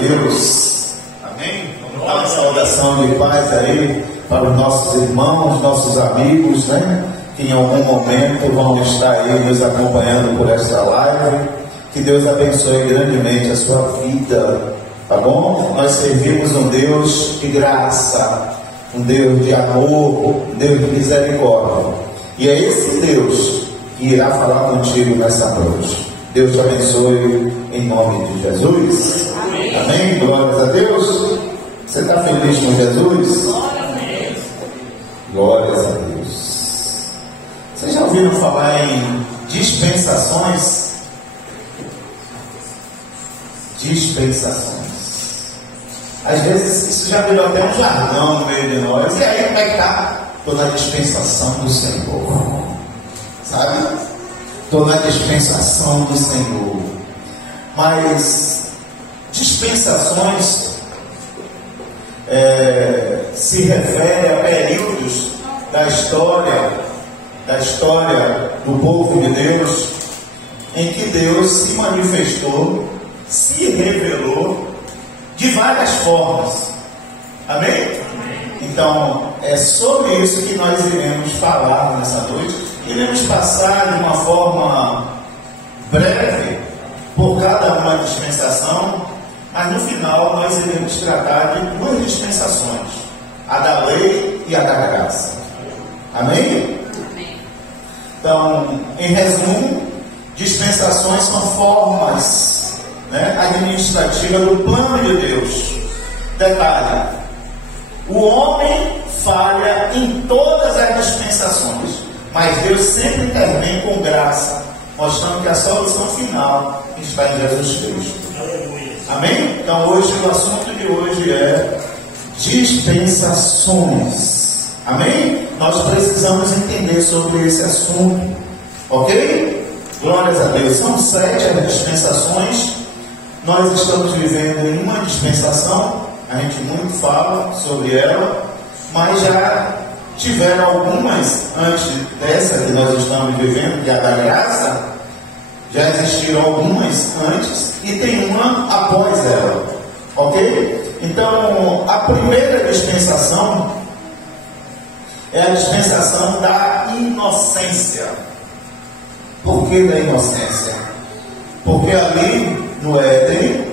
Deus. Amém? Vamos dar uma saudação de paz aí para os nossos irmãos, nossos amigos, né? Que em algum momento vão estar aí nos acompanhando por esta live. Que Deus abençoe grandemente a sua vida, tá bom? Nós servimos um Deus de graça, um Deus de amor, um Deus de misericórdia. E é esse Deus que irá falar contigo nessa noite. Deus te abençoe em nome de Jesus. Amém. Amém? Glórias a Deus. Você está feliz com Jesus? Glórias a Deus. Vocês já ouviram falar em dispensações? Dispensações. Às vezes isso já virou até um jargão no meio de nós. E aí, como é que está? Estou na dispensação do Senhor. Sabe? Estou na dispensação do Senhor. Mas dispensações se refere a períodos da história do povo de Deus, em que Deus se manifestou, se revelou de várias formas. Amém? Então, é sobre isso que nós iremos falar nessa noite. Iremos passar de uma forma breve por cada uma dispensação, mas no final nós iremos tratar de duas dispensações: a da lei e a da graça. Amém? Então, em resumo, dispensações são formas, né, administrativas do plano de Deus. Detalhe: o homem falha em todas as dispensações, mas Deus sempre intervém com graça, mostrando que a solução final está em Jesus Cristo. Amém? Então hoje, o assunto de hoje é dispensações. Amém? Nós precisamos entender sobre esse assunto. Ok? Glórias a Deus. São 7 as dispensações. Nós estamos vivendo em uma dispensação. A gente muito fala sobre ela, mas já tiveram algumas antes dessa que nós estamos vivendo, que é a da graça. Já existiram algumas antes e tem uma após ela. Ok? Então, a primeira dispensação é a dispensação da inocência. Por que da inocência? Porque ali no Éden,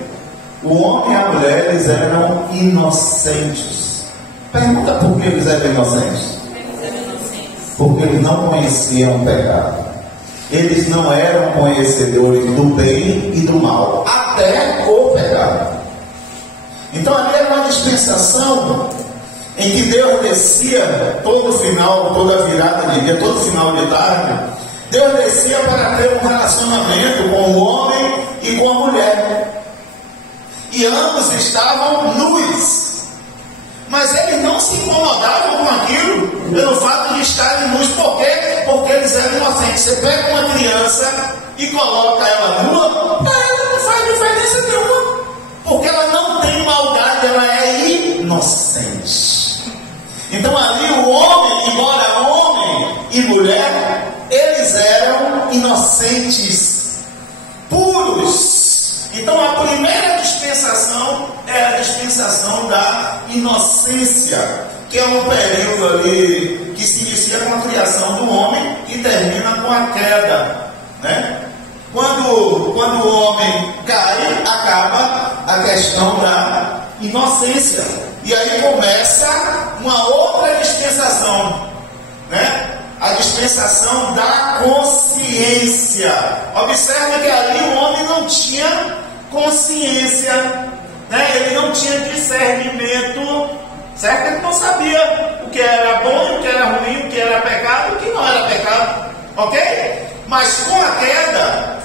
o homem e a mulher, eles eram inocentes. Pergunta por que eles eram inocentes. Porque eles não conheciam o pecado. Eles não eram conhecedores do bem e do mal, até o pecado. Então ali era uma dispensação em que Deus descia todo final, toda virada de dia, todo final de tarde. Deus descia para ter um relacionamento com o homem e com a mulher. E ambos estavam nus. Mas eles não se incomodavam com aquilo, pelo fato de estarem nus. Por quê? Porque eles eram inocentes. Você pega uma criança e coloca ela nua, para ela não faz diferença nenhuma, porque ela não tem maldade, ela é inocente. Então ali o homem, embora homem e mulher, eles eram inocentes, puros. Então a primeira dispensação é a dispensação da inocência, que é um período ali que se inicia com a criação do homem e termina com a queda, né? Quando o homem cai, acaba a questão da inocência, e aí começa uma outra dispensação, né? A dispensação da consciência. Observe que ali o homem não tinha consciência, né? Ele não tinha discernimento, certo? Ele não sabia o que era bom, o que era ruim, o que era pecado, o que não era pecado, ok? Mas com a queda,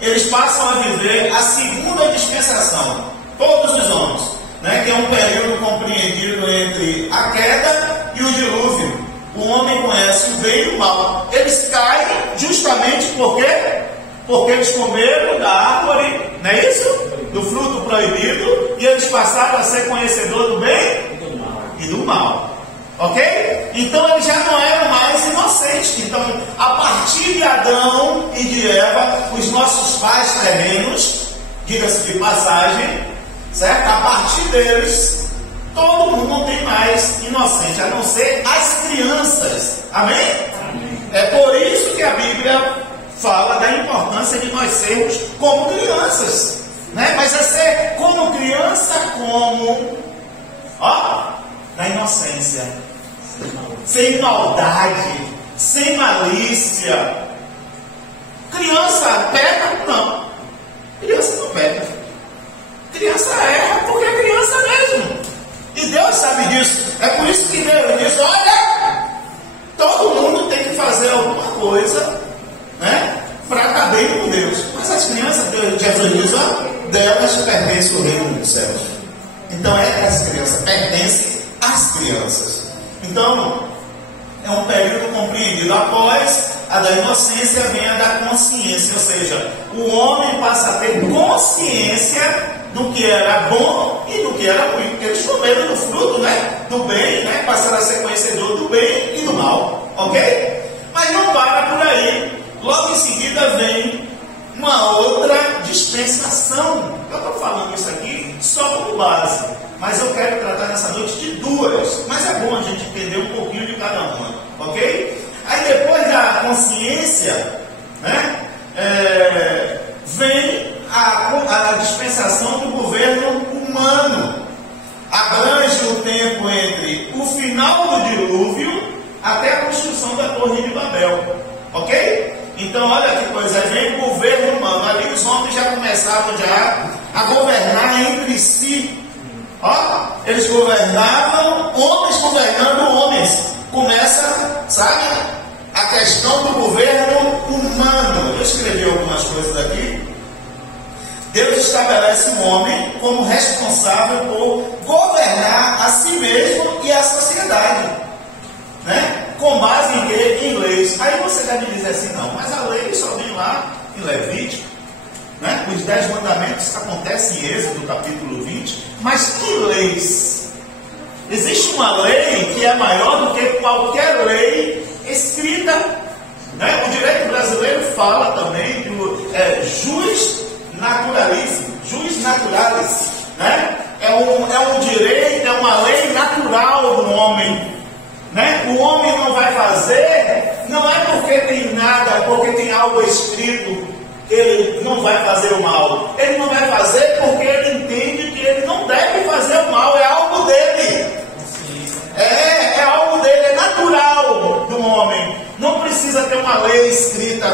eles passam a viver a segunda dispensação, todos os homens, né? Que é um período compreendido entre a queda e o dilúvio. O homem conhece o bem e o mal. Eles caem justamente porque eles comeram da árvore, não é isso? Do fruto proibido, e eles passaram a ser conhecedor do bem e do mal. Ok? Então eles já não eram mais inocentes. Então, a partir de Adão e de Eva, os nossos pais terrenos, diga-se de passagem, certo? A partir deles, todo mundo não tem mais inocente, a não ser as crianças. Amém? Amém. É por isso que a Bíblia fala da importância de nós sermos como crianças, né? Mas é ser como criança, como, na inocência, sem maldade, sem malícia. Criança peca? Não. Criança não peca. Criança erra porque é criança mesmo. E Deus sabe disso. É por isso que Deus diz: olha, todo mundo tem que fazer alguma coisa, né, para estar bem com Deus. Mas as crianças, Jesus diz, delas pertence o reino dos céus. Então as crianças pertencem às crianças. Então é um período compreendido. Após a da inocência vem a da consciência, ou seja, o homem passa a ter consciência do que era bom e do que era ruim. Eles comeram do fruto, né, do bem, né, passaram a ser conhecedor do bem e do mal, ok? Mas não para por aí. Logo em seguida vem uma outra dispensação. Eu estou falando isso aqui só como base, mas eu quero tratar nessa noite de duas. Mas é bom a gente entender um pouquinho de cada uma, ok? Aí depois da consciência, né, vem a dispensação do governo humano. Abrange o tempo entre o final do dilúvio até a construção da Torre de Babel, ok? Então olha que coisa, vem o governo humano. Ali os homens já começavam a governar entre si. Eles governavam, homens governando homens. Começa, sabe, a questão do governo humano. Eu escrevi algumas coisas aqui. Deus estabelece um homem como responsável por governar a si mesmo e a sociedade, né? Com base em quê? Em leis. Aí você deve dizer assim: não, mas a lei só vem lá em Levítico, né? Os 10 mandamentos acontecem em Êxodo capítulo 20. Mas que leis? Existe uma lei que é maior do que qualquer lei escrita, né? O direito brasileiro fala também do jus naturalis, né? É um direito, é uma lei natural do homem, né? O homem não vai fazer, não é porque tem nada, porque tem algo escrito, ele não vai fazer o mal. Ele não vai fazer porque ele entende que ele não deve fazer o mal, é algo dele. É algo dele, é natural do homem. Não precisa ter uma lei escrita,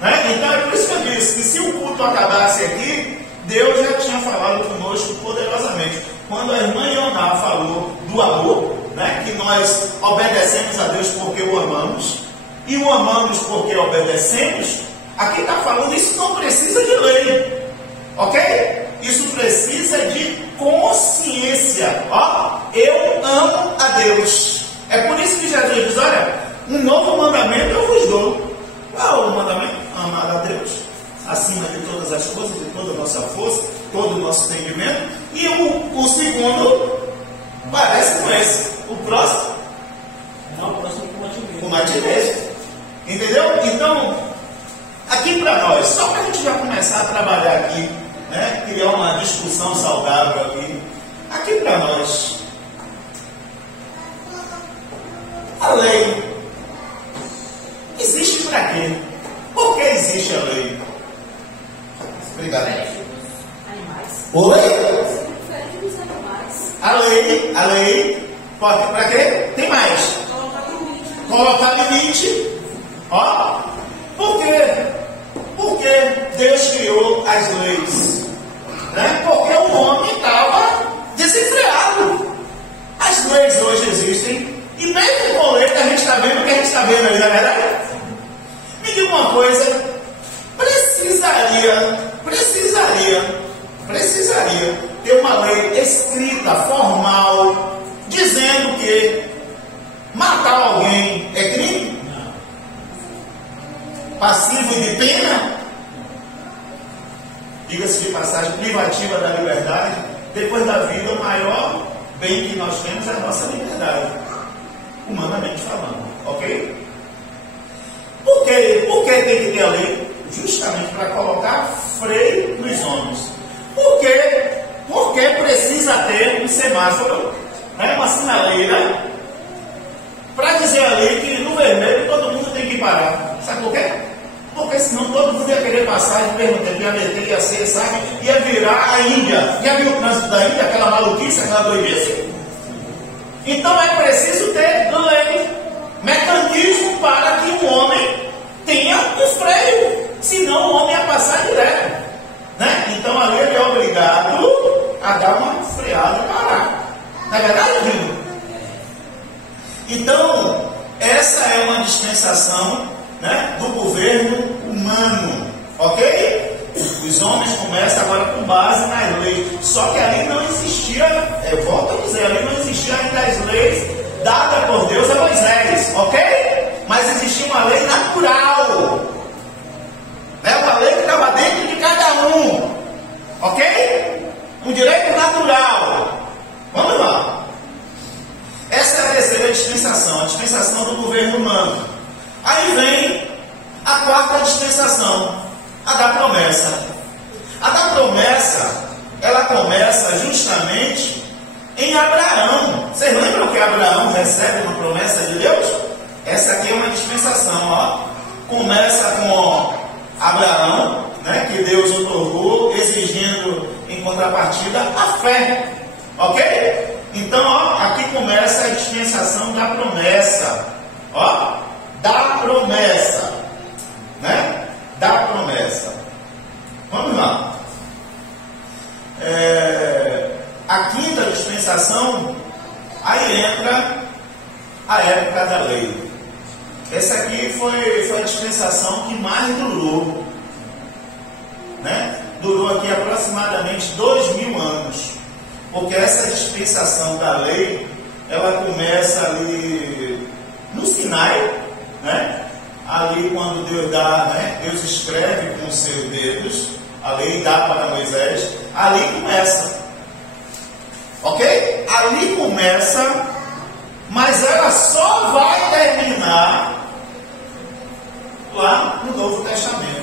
né? Então é por isso que eu disse que se o culto acabasse aqui, Deus já tinha falado conosco poderosamente. Quando a irmã Ioná falou do amor, né, que nós obedecemos a Deus porque o amamos, e o amamos porque obedecemos, aqui está falando, isso não precisa de lei, ok? Isso precisa de consciência. Eu amo a Deus. É por isso que Jesus diz: olha, um novo mandamento eu vos dou. Qual é o mandamento? Amar a Deus acima de todas as coisas, de toda a nossa força, todo o nosso entendimento. E o segundo parece com esse. O próximo? Não, o próximo é o martinez. Entendeu? Então, aqui para nós, só para a gente já começar a trabalhar aqui, né, criar uma discussão saudável aqui para nós, a lei existe para quê? Por que existe a lei? Obrigado. Oi? A lei, para quê? Tem mais. Colocar limite. Por quê? Porque Deus criou as leis, né? Porque o homem estava desenfreado. As leis hoje existem, e mesmo com lei que a gente está vendo o que a gente está vendo aí, não é verdade? Me diga uma coisa: precisaria ter uma lei escrita, formal, dizendo que matar alguém é crime? Passivo de pena? Diga-se de passagem, privativa da liberdade. Depois da vida, o maior bem que nós temos é a nossa liberdade, humanamente falando, ok? Por que tem que ter a lei? Justamente para colocar freio nos homens. Por quê? Por semáforo, né, uma sinaleira, para dizer ali que no vermelho todo mundo tem que parar. Sabe por quê? Porque senão todo mundo ia querer passar e perguntar, ia meter, ia ser, sabe? Ia virar a Índia. Já viu o trânsito da Índia, aquela maluquice, aquela doidice? Então é preciso ter lei, mecanismo para que o homem tenha um freio, senão o homem ia passar direto, né? Então ali ele é obrigado a dar uma freada e parar. Não é verdade, filho? Então, essa é uma dispensação, né, do governo humano, ok? Os homens começam agora com base nas leis, só que ali não existia, volto a dizer, ali não existia ainda as leis dadas por Deus a Moisés, ok? Mas existia uma lei natural, né? Uma lei que estava dentro de cada um, ok? Um direito natural. Vamos lá. Essa é a terceira dispensação, a dispensação do governo humano. Aí vem a quarta dispensação, a da promessa. A da promessa, ela começa justamente em Abraão. Vocês lembram que Abraão recebe uma promessa de Deus? Essa aqui é uma dispensação, ó. Começa com Abraão, né, que Deus otorgou, exigindo em contrapartida a fé, ok? Então, ó, aqui começa a dispensação da promessa, ó, da promessa, né? Da promessa. Vamos lá. A quinta dispensação, aí entra a época da lei. Essa aqui foi a dispensação que mais durou, né? Durou aqui aproximadamente 2000 anos. Porque essa dispensação da lei, ela começa ali no Sinai, né? Ali quando Deus dá, né? Deus escreve com os seus dedos, a lei dá para Moisés, ali começa. Ok? Ali começa, mas ela só vai terminar lá no Novo Testamento.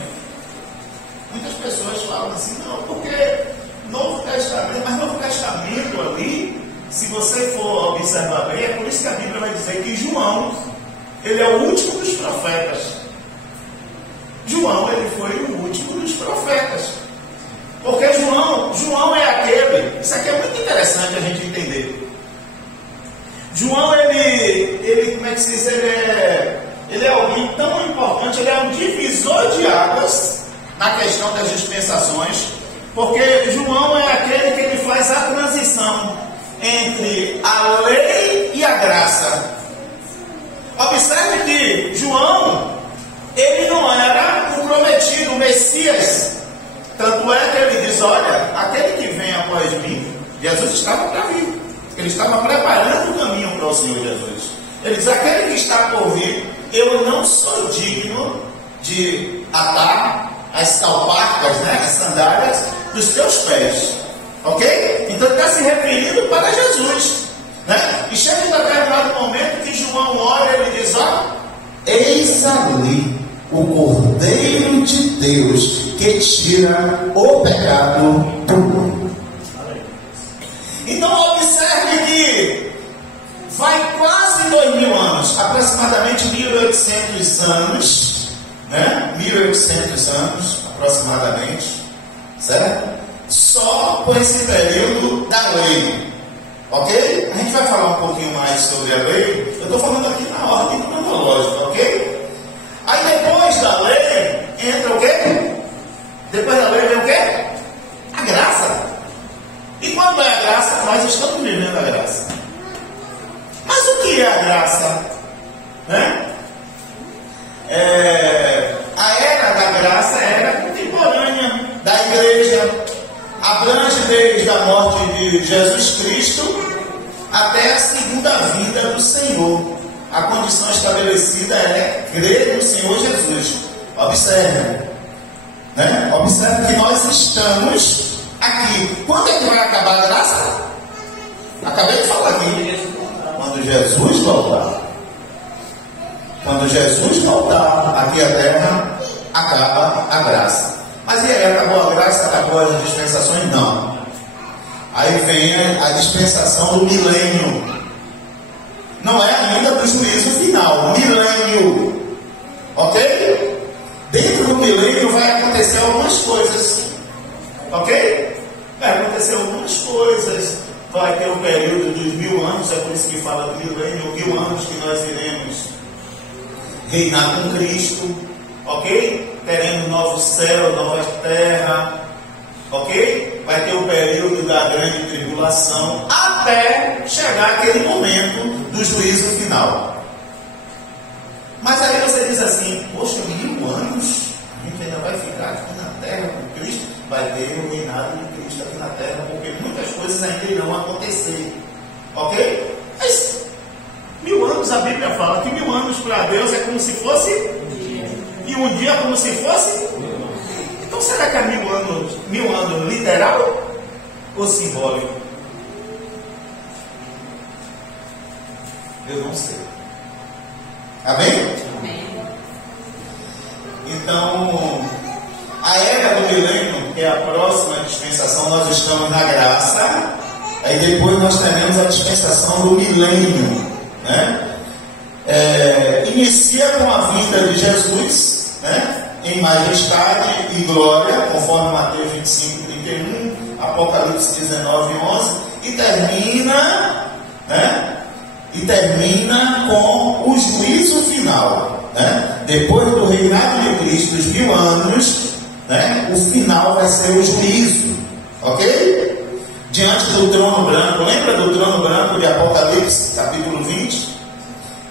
Muitas pessoas falam assim, não, porque Novo Testamento, mas Novo Testamento ali, se você for observar bem, é por isso que a Bíblia vai dizer que João, ele é o último dos profetas. João, ele foi o último dos profetas. Porque João é aquele, isso aqui é muito interessante a gente entender. João, ele como é que se diz, ele é alguém tão importante, ele é um divisor de águas na questão das dispensações, porque João é aquele que ele faz a transição entre a lei e a graça. Observe que João, ele não era o prometido, o Messias. Tanto é que ele diz, olha, aquele que vem após mim, Jesus estava para vir. Ele estava preparando o caminho para o Senhor Jesus. Ele diz, aquele que está por vir, eu não sou digno de atar as alparcas, né, as sandálias dos teus pés. Ok? Então ele está se referindo para Jesus, né? E chega em determinado momento que João olha e ele diz, ó, eis ali o Cordeiro de Deus que tira o pecado do mundo. Então observe que vai quase 2000 anos, aproximadamente 1800 anos, né? 1800 anos aproximadamente, certo? Só por esse período da lei, ok? A gente vai falar um pouquinho mais sobre a lei. Eu estou falando aqui na ordem cronológica, ok? Aí depois da lei entra o quê? Depois da lei vem o quê? A graça. E quando é a graça? Nós estamos vivendo a graça. Mas o que é a graça? Né? A era da graça era contemporânea da igreja, abrange desde a morte de Jesus Cristo até a segunda vinda do Senhor. A condição estabelecida é crer no Senhor Jesus. Observe, né? Observe que nós estamos aqui. Quando é que vai acabar a graça? Acabei de falar aqui. Quando Jesus voltar. Quando Jesus voltar aqui à terra, acaba a graça. Mas e aí, acabou a graça, acabou as dispensações? Não. Aí vem a dispensação do milênio. Não é ainda do juízo final, milênio. Ok? Dentro do milênio vai acontecer algumas coisas. Ok? Vai acontecer algumas coisas. Vai ter o período dos 1000 anos, é por isso que fala do milênio, 1000 anos que nós iremos reinar com Cristo. Ok? Teremos novo céu, nova terra. Ok? Vai ter o período da grande tribulação até chegar aquele momento do juízo final. Mas aí você diz assim: poxa, 1000 anos? A gente ainda vai ficar aqui na terra com Cristo? Vai ter o reinado de Cristo aqui na terra, porque muitas coisas ainda irão acontecer. Ok? Mas 1000 anos, a Bíblia fala que 1000 anos para Deus é como se fosse e um dia como se fosse. Então será que é 1000 anos literal ou simbólico? Eu não sei. Amém? Amém. Então, a era do milênio, que é a próxima dispensação, nós estamos na graça. Aí depois nós teremos a dispensação do milênio, né? Inicia com a vinda de Jesus, né? Em majestade e glória, conforme Mateus 25, 31, Apocalipse 19, 11, e termina com o juízo final, né? Depois do reinado de Cristo, dos 1000 anos, né? O final vai ser o juízo, ok? Diante do trono branco, lembra do trono branco de Apocalipse, capítulo 20?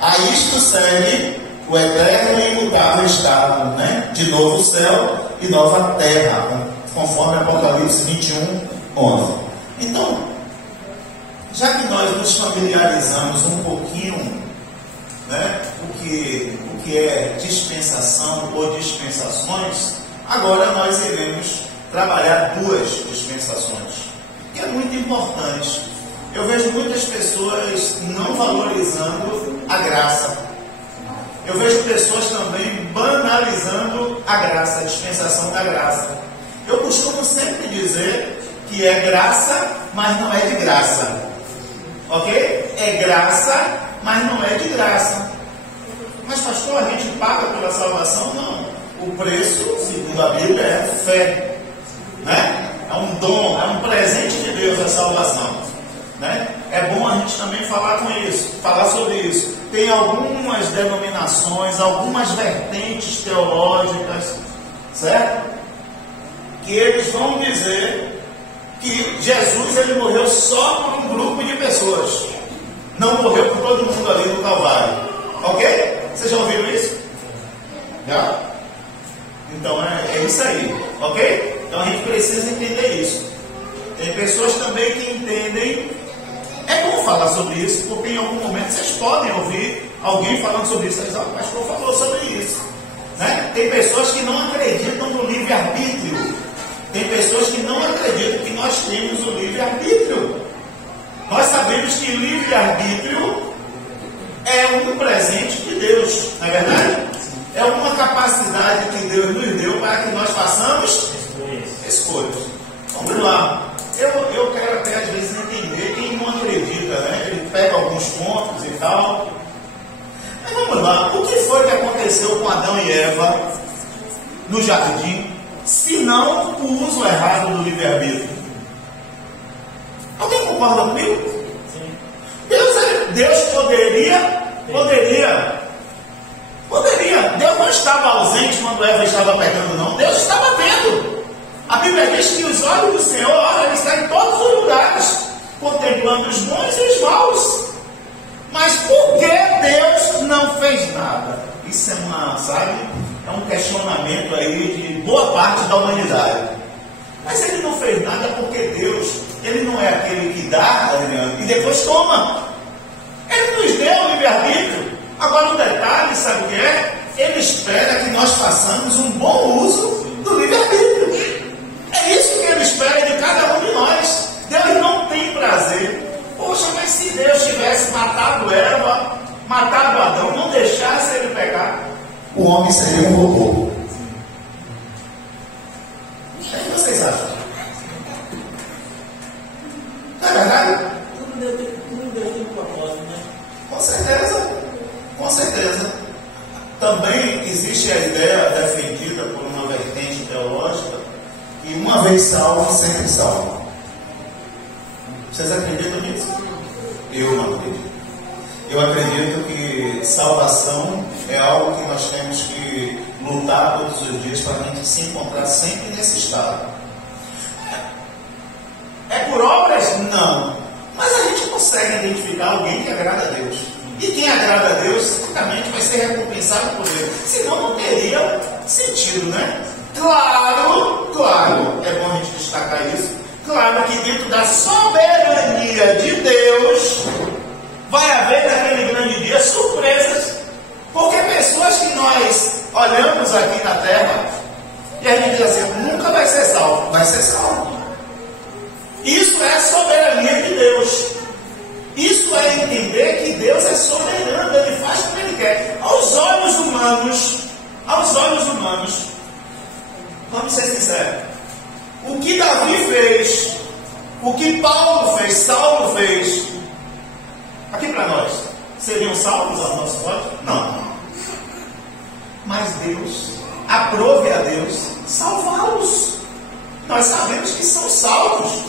A isto segue o eterno e imutável estado, né? De novo céu e nova terra, conforme Apocalipse 21, 11. Então, já que nós nos familiarizamos um pouquinho, né, o que é dispensação ou dispensações, agora nós iremos trabalhar 2 dispensações, que é muito importante. Eu vejo muitas pessoas não valorizando a graça. Eu vejo pessoas também banalizando a graça, a dispensação da graça. Eu costumo sempre dizer que é graça, mas não é de graça. Ok? É graça, mas não é de graça. Mas pastor, a gente paga pela salvação? Não. O preço, segundo a Bíblia, é fé. Né? É um dom, é um presente de Deus a salvação. Né? É bom a gente também falar sobre isso. Tem algumas denominações, algumas vertentes teológicas, certo? Que eles vão dizer que Jesus ele morreu só por um grupo de pessoas, não morreu por todo mundo ali no Calvário. Ok? Vocês já ouviram isso? Já? Então é isso aí, ok? Então a gente precisa entender isso. Tem pessoas também que entendem. É bom falar sobre isso, porque em algum momento vocês podem ouvir alguém falando sobre isso. O pastor falou sobre isso. Né? Tem pessoas que não acreditam no livre-arbítrio. Tem pessoas que não acreditam que nós temos o livre-arbítrio. Nós sabemos que livre-arbítrio é um presente de Deus, não é verdade? É uma capacidade que Deus nos deu para que nós façamos escolhas. Vamos lá. Eu quero até às vezes entender quem não acredita, né? Ele pega alguns pontos e tal. Mas vamos lá. O que foi que aconteceu com Adão e Eva no jardim, se não o uso errado do livre-arbítrio? Alguém concorda comigo? Sim. Deus poderia. Deus não estava ausente quando Eva estava pecando, não. Deus estava vendo. A Bíblia diz que os olhos do Senhor, olha, ele está em todos os lugares, contemplando os bons e os maus. Mas por que Deus não fez nada? Isso é um questionamento aí de boa parte da humanidade. Mas ele não fez nada porque Deus, ele não é aquele que dá, Adriano, e depois toma. Ele nos deu o livre-arbítrio. Agora o detalhe, sabe o que é? Ele espera que nós façamos um bom uso do livre-arbítrio. É isso que ele espera de cada um de nós. Deus não tem prazer. Poxa, mas se Deus tivesse matado Eva, matado Adão, não deixasse ele pecar, o homem seria um robô. O que vocês acham? Também existe a ideia defendida por uma vertente teológica que uma vez salvo, sempre salvo. Vocês acreditam nisso? Eu não acredito. Eu acredito que salvação é algo que nós temos que lutar todos os dias para a gente se encontrar sempre nesse estado. É por obras? Não. Mas a gente consegue identificar alguém que agrada a Deus. E quem agrada a Deus, certamente vai ser recompensado por Ele. Senão não teria sentido, né? Claro, é bom a gente destacar isso. Claro que dentro da soberania de Deus, vai haver naquele grande dia surpresas. Porque pessoas que nós olhamos aqui na terra, e a gente diz assim, nunca vai ser salvo. Vai ser salvo. Isso é a soberania de Deus. Isso é entender que Deus é soberano, Ele faz como Ele quer. Aos olhos humanos, vamos ser sinceros, o que Davi fez, o que Paulo fez, Saulo fez, aqui para nós, seriam salvos aos nossos olhos? Não. Mas Deus, aprove a Deus salvá-los. Nós sabemos que são salvos.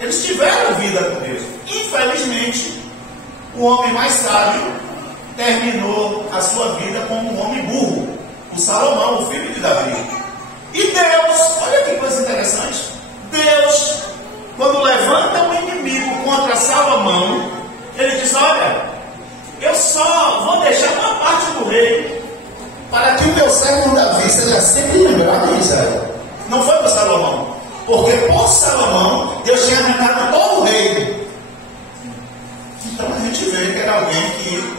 Eles tiveram vida com Deus. Infelizmente, o homem mais sábio terminou a sua vida como um homem burro, o Salomão, o filho de Davi. E Deus, olha que coisa interessante, Deus, quando levanta um inimigo contra Salomão, Ele diz, olha, eu só vou deixar uma parte do rei, para que o meu servo Davi seja sempre lembrado em Israel. Não foi para Salomão, porque por Salomão, Deus tinha arrancado todo o reino. Então a gente vê que era alguém que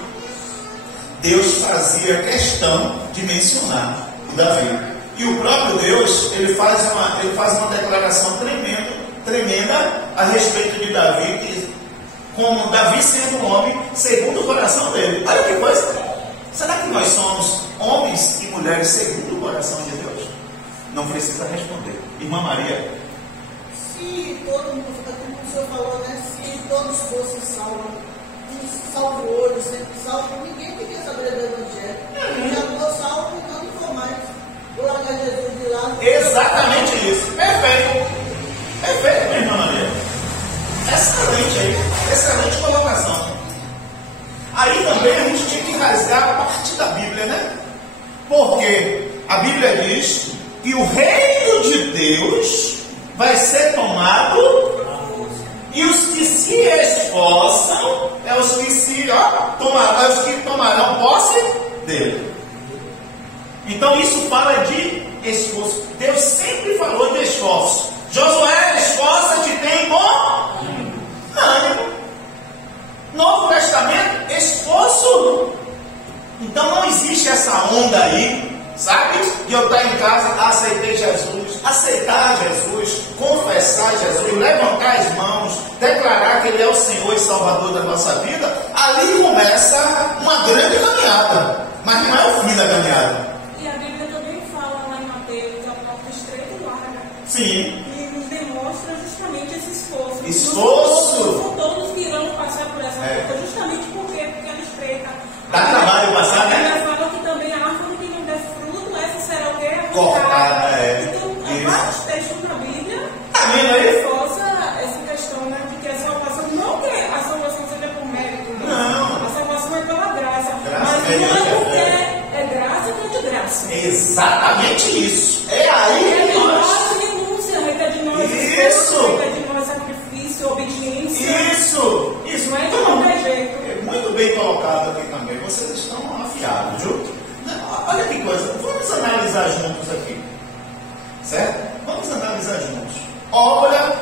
Deus fazia questão de mencionar, o Davi. E o próprio Deus, ele faz uma declaração tremenda a respeito de Davi, que, como Davi sendo um homem segundo o coração dele. Olha que coisa! Será que nós somos homens e mulheres segundo o coração de Deus? Não precisa responder. Irmã Maria? Se todo mundo, como o senhor falou, né? Se todos fossem salvos, salvo hoje, sempre salvo, ninguém queria saber do Evangelho. Já for salvo, então não for mais. Vou largar Jesus de lá. Exatamente isso. Perfeito. Perfeito, minha irmã Maria. Excelente aí. Excelente colocação. Aí também a gente tinha que rasgar a parte da Bíblia, né? Porque a Bíblia diz que o reino de Deus vai ser tomado e os que se esforçam é os que tomarão posse dele. Então isso fala de esforço. Deus sempre falou de esforço. Josué, esforça-te, tem bom ânimo. Novo Testamento, esforço. Então não existe essa onda aí, sabe? De eu estar em casa, aceitei Jesus, aceitar Jesus, confessar Jesus, levantar as mãos, declarar que Ele é o Senhor e Salvador da nossa vida. Ali começa uma grande caminhada, mas não é o fim da caminhada. E a Bíblia também fala lá em Mateus, a porta estreita e larga. Sim. E nos demonstra justamente esse esforço. Esforço. Não são todos que irão passar por essa porta, justamente porque ela é estreita. Dá trabalho passar, né? A Bíblia fala que também a árvore que não der fruto, essa será o quê? Cortada, Então, vários textos na Bíblia reforça essa questão, né, de que a salvação, não que a salvação seja por mérito, não. A salvação é pela graça. Graça mas não é porque é graça que é de graça. Exatamente isso. É aí que nós... renúncia, requer de nós isso. requer de nós sacrifício, obediência. Isso. Não é de qualquer jeito. É muito bem colocado aqui também. Vocês estão afiados, viu? Olha que coisa. Vamos analisar juntos aqui. Certo? Vamos analisar juntos. Obra,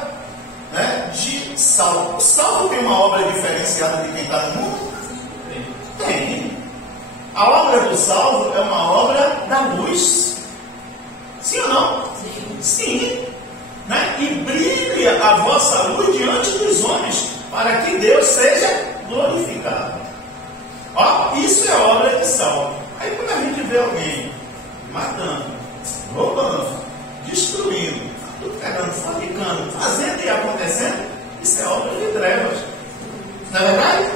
né, de salvo. O salvo tem uma obra diferenciada de quem está no mundo? Tem. A obra do salvo é uma obra da luz. Sim ou não? Sim. Né? E brilhe a vossa luz diante dos homens, para que Deus seja glorificado. Ó, isso é obra de salvo. Aí quando a gente vê alguém matando, roubando, destruindo, adulterando, fabricando, fazendo e acontecendo, isso é obra de trevas. Não é verdade?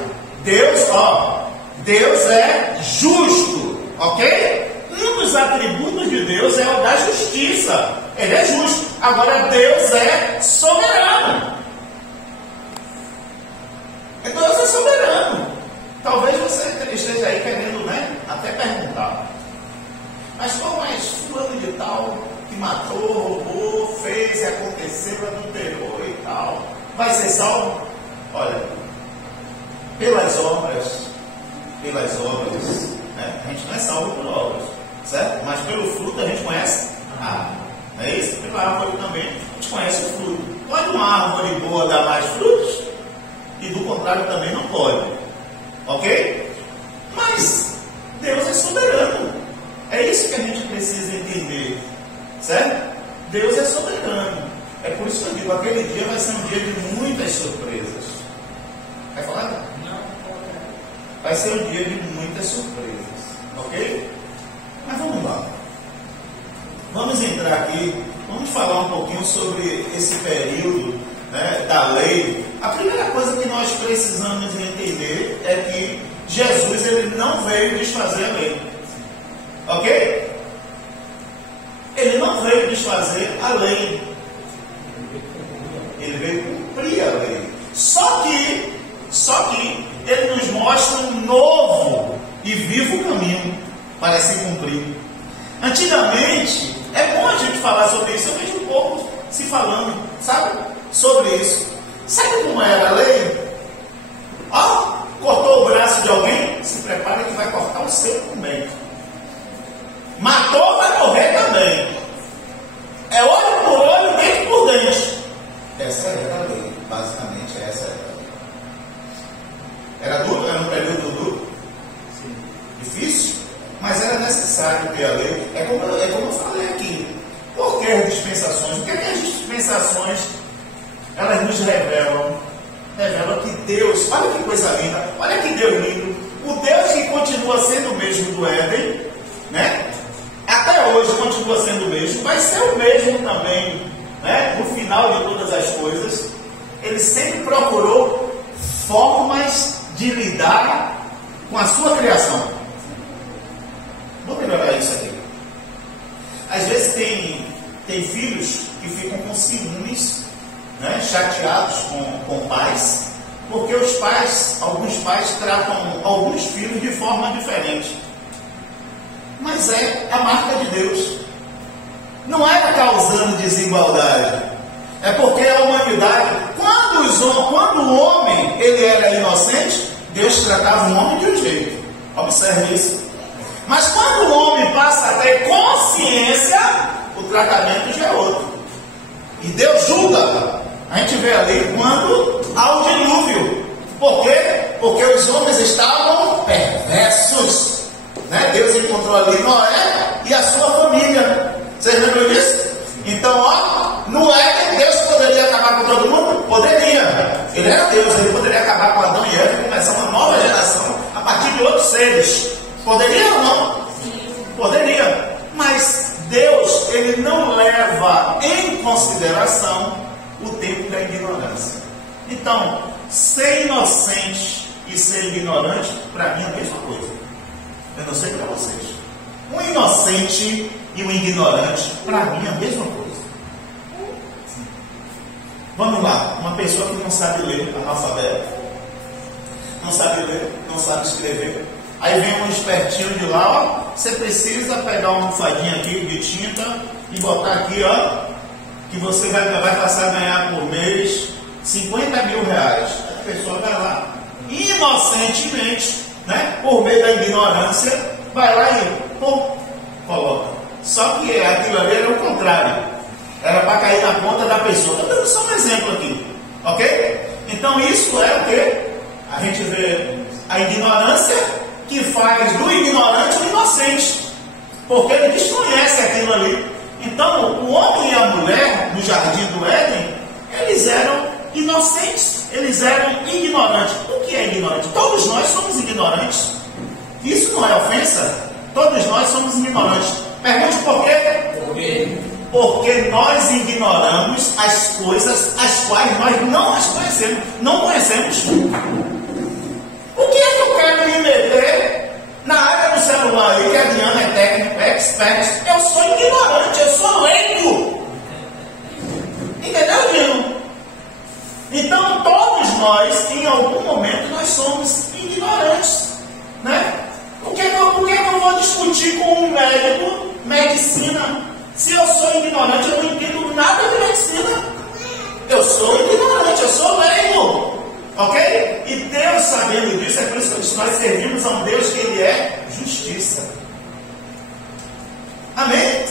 Deus é justo. Ok? Um dos atributos de Deus é o da justiça. Ele é justo. Agora, Deus é soberano. Deus é soberano. Talvez você esteja aí querendo, né, até perguntar. Mas como é fulano de tal que matou, roubou, fez e aconteceu, adulterou e tal, vai ser salvo? Olha, pelas obras, né, a gente não é salvo por obras, certo? Mas pelo fruto a gente conhece a árvore. Não é isso? Pela árvore também a gente conhece o fruto. Pode uma árvore boa dar mais frutos? E do contrário também não pode. Ok? Mas Deus é soberano. É isso que a gente precisa entender. Certo? Deus é soberano. É por isso que eu digo, aquele dia vai ser um dia de muitas surpresas. Vai falar? Não. Vai ser um dia de muitas surpresas. Ok? Mas vamos lá. Vamos entrar aqui. Vamos falar um pouquinho sobre esse período, né, da lei. A primeira coisa que nós precisamos entender é que Jesus ele não veio desfazer a lei. Ok? Ele não veio desfazer a lei. Ele veio cumprir a lei. Só que ele nos mostra um novo e vivo caminho para se cumprir. Antigamente, é bom a gente falar sobre isso. Eu vejo um pouco se falando, sabe? Sobre isso. Sabe como era a lei? Ó, cortou o braço de alguém, se prepara que vai cortar o seu também. Matou, vai morrer também. É olho por olho, dente por dente. Essa era a lei. Basicamente, essa era a lei. Era duro? Era um período duro? Sim. Difícil? Mas era necessário ter a lei. É como eu falei aqui. Por que as dispensações? O que é que as dispensações elas nos revelam? Revelam que Deus, olha que coisa linda, olha que Deus lindo. O Deus que continua sendo o mesmo do Éden, né? Até hoje continua sendo o mesmo, vai ser o mesmo também, né? No final de todas as coisas. Ele sempre procurou formas de lidar com a sua criação. Vou melhorar isso aqui. Às vezes tem filhos que ficam com ciúmes, né, chateados com pais, porque alguns pais tratam alguns filhos de forma diferente. Mas é a marca de Deus. Não era causando desigualdade. É porque a humanidade, quando o homem ele era inocente, Deus tratava o homem de um jeito. Observe isso. Mas quando o homem passa a ter consciência, o tratamento já é outro. E Deus julga. A gente vê ali quando há o dilúvio. Por quê? Porque os homens estavam perversos. Né? Deus encontrou ali Noé e a sua família. Vocês lembram disso? Então, ó, Noé, Deus poderia acabar com todo mundo? Poderia. Ele era Deus, ele poderia acabar com Adão e Eva e começar uma nova geração a partir de outros seres. Poderia ou não? Poderia. Mas Deus, ele não leva em consideração o tempo da ignorância. Então, ser inocente e ser ignorante, para mim é a mesma coisa. Eu não sei para vocês. Um inocente e um ignorante, para mim é a mesma coisa. Vamos lá. Uma pessoa que não sabe ler, analfabeto, não sabe ler, não sabe escrever. Aí vem um espertinho de lá, ó, você precisa pegar uma almofadinha aqui de tinta e botar aqui, ó, que você vai passar a ganhar por mês 50 mil reais. A pessoa vai lá, inocentemente, né, por meio da ignorância, vai lá e, pô, coloca. Só que aquilo ali era o contrário. Era para cair na conta da pessoa. Estou dando só um exemplo aqui, ok? Então isso é o que? A gente vê a ignorância que faz do ignorante o inocente, porque ele desconhece aquilo ali. Então, o homem e a mulher no jardim do Éden, eles eram inocentes, eles eram ignorantes. O que é ignorante? Todos nós somos ignorantes. Isso não é ofensa? Todos nós somos ignorantes. Pergunte por quê? Porque nós ignoramos as coisas as quais nós não as conhecemos. Não conhecemos. O que é que eu quero me meter na área do céu celular aí que a Diana é técnico, é expert. Eu sou ignorante, eu sou leigo. Entendeu, Dino? Então, todos nós, em algum momento, nós somos ignorantes. Né? Por que eu vou discutir com um médico medicina? Se eu sou ignorante, eu não entendo nada de medicina. Eu sou ignorante, eu sou leigo. Ok? E Deus, sabendo disso, é por isso que nós servimos a um Deus que Ele é justiça. Amém?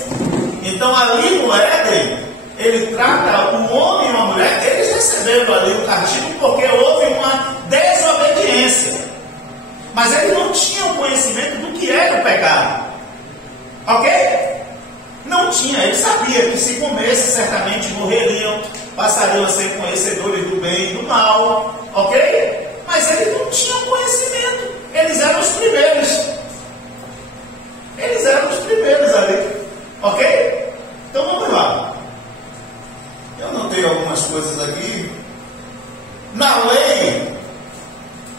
Então, ali no Éden, Ele trata o homem e a mulher, eles receberam ali o castigo porque houve uma desobediência. Mas eles não tinham conhecimento do que era o pecado. Ok? Não tinha. Eles sabiam que se comesse, certamente morreriam, passariam a ser conhecedores do bem e do mal. Ok? Mas eles não tinham conhecimento. Eles eram os primeiros. Eles eram os primeiros ali. Ok? Então vamos lá. Eu notei algumas coisas aqui. Na lei,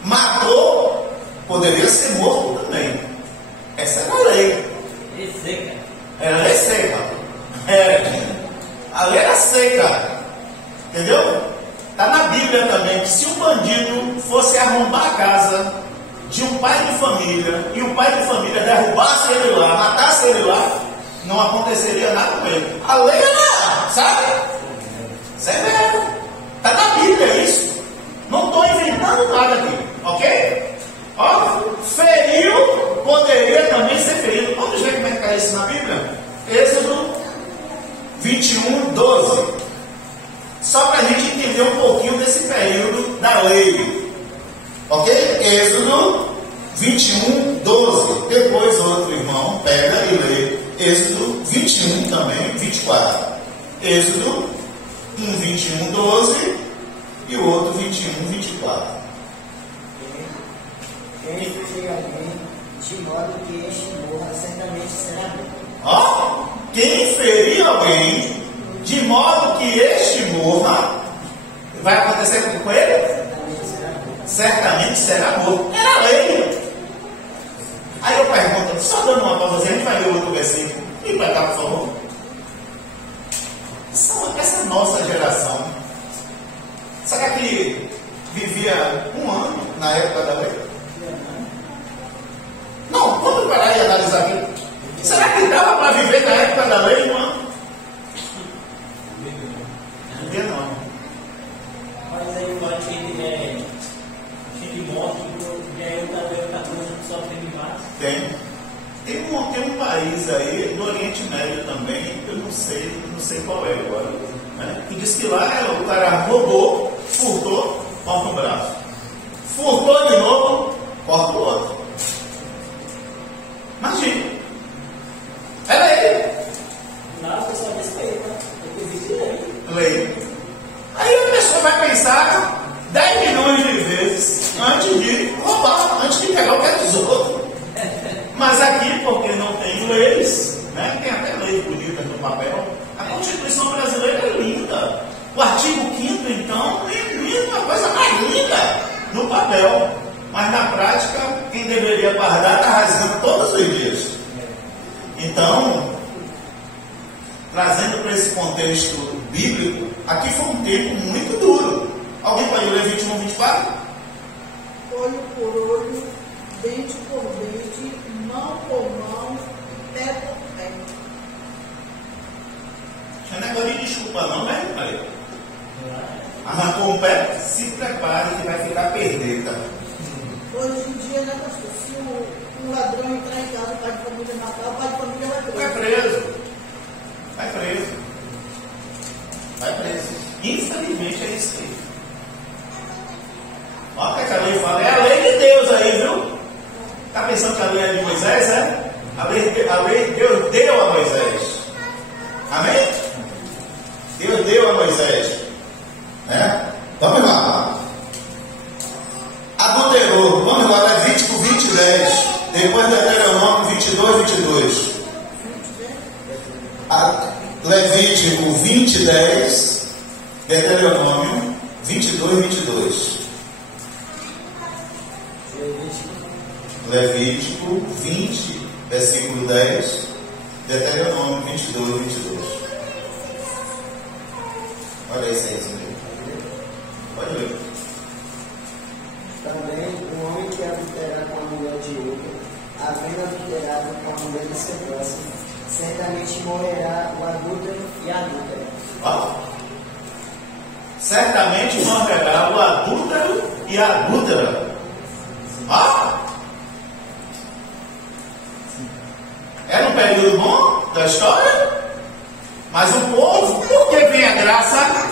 matou, poderia ser morto também. Essa era a lei. Era lei seca. A lei era seca. Entendeu? Está na Bíblia também que se um bandido fosse arrombar a casa de um pai de família e o pai de família derrubasse ele lá, matasse ele lá, não aconteceria nada com ele. A lei era, sabe? Severo. Está na Bíblia isso. Não estou inventando nada aqui. Ok? Ó, feriu, poderia também ser ferido. Vamos ver como é que está isso na Bíblia? Êxodo 21, 12. Só para a gente entender um pouquinho desse período da lei. Ok? Êxodo 21, 12. Depois outro irmão pega e lê Êxodo 21 também, 24. Êxodo 1, 21, 12 e o outro 21, 24. Quem ferir alguém de modo que este morra, certamente será morto. Ó, quem ferir alguém de modo que este morra, vai acontecer com ele? Certamente será morto. Era a lei. Aí eu pergunto, só dando uma pausa, a gente vai ler o outro versículo. E vai dar, por favor. Essa nossa geração, será que vivia um ano na época da lei? Não, vamos parar e analisar aqui. Será que dava para viver na época da lei um ano? Não. Mas aí o artigo de morte, e aí eu também não sofre demais. Tem um país aí do Oriente Médio também, eu não sei qual é agora, né? Que diz que lá o cara roubou, furtou, corta um braço. Furtou de novo, corta o outro. Imagina. É lei. Não, eu só respeito. Eu existe Lei. Aí a pessoa vai pensar 10 milhões de vezes antes de roubar, antes de pegar o que é dos outros. Mas aqui, porque não tem leis, né? Tem até leis bonitas no papel, a Constituição brasileira é linda. O artigo 5º, então, é linda, uma coisa mais linda no papel. Mas na prática, quem deveria guardar está rasgando todos os dias. Então, trazendo para esse contexto bíblico, aqui foi um tempo muito duro. Alguém pode ler 21, 24? Olho por olho, dente por dente, mão por mão, pé por pé. Não é negócio de desculpa não, né, Maria? Arrancou um pé, se prepare que vai ficar perdida. Hoje em dia, né, pastor? Se um ladrão entrar em casa, o pai de família matar, o pai de família vai preso. Vai preso. Infelizmente é isso aí. Olha o que a lei fala. É a lei de Deus aí, viu? Está pensando que a lei é de Moisés, é? A lei Deus deu a Moisés. Amém? Deus deu a Moisés. Vamos lá. Adulterou. Vamos lá, Levítico 20, 10. Depois de Deuteronômio 22, 22. Levítico 20, 10. Deuteronômio 22, 22. Levítico 20, versículo 10, Deuteronômio 22, 22. Olha isso aí, senhor. Pode ver. Também um homem que adultera com a mulher de outro, havendo adulterado com a mulher do seu próximo, certamente morrerá o adúltero e a adúltera. Ó. Certamente morrerá o adúltero e a adúltera. Ó. Era um período bom da história, mas o povo, por que vem a graça?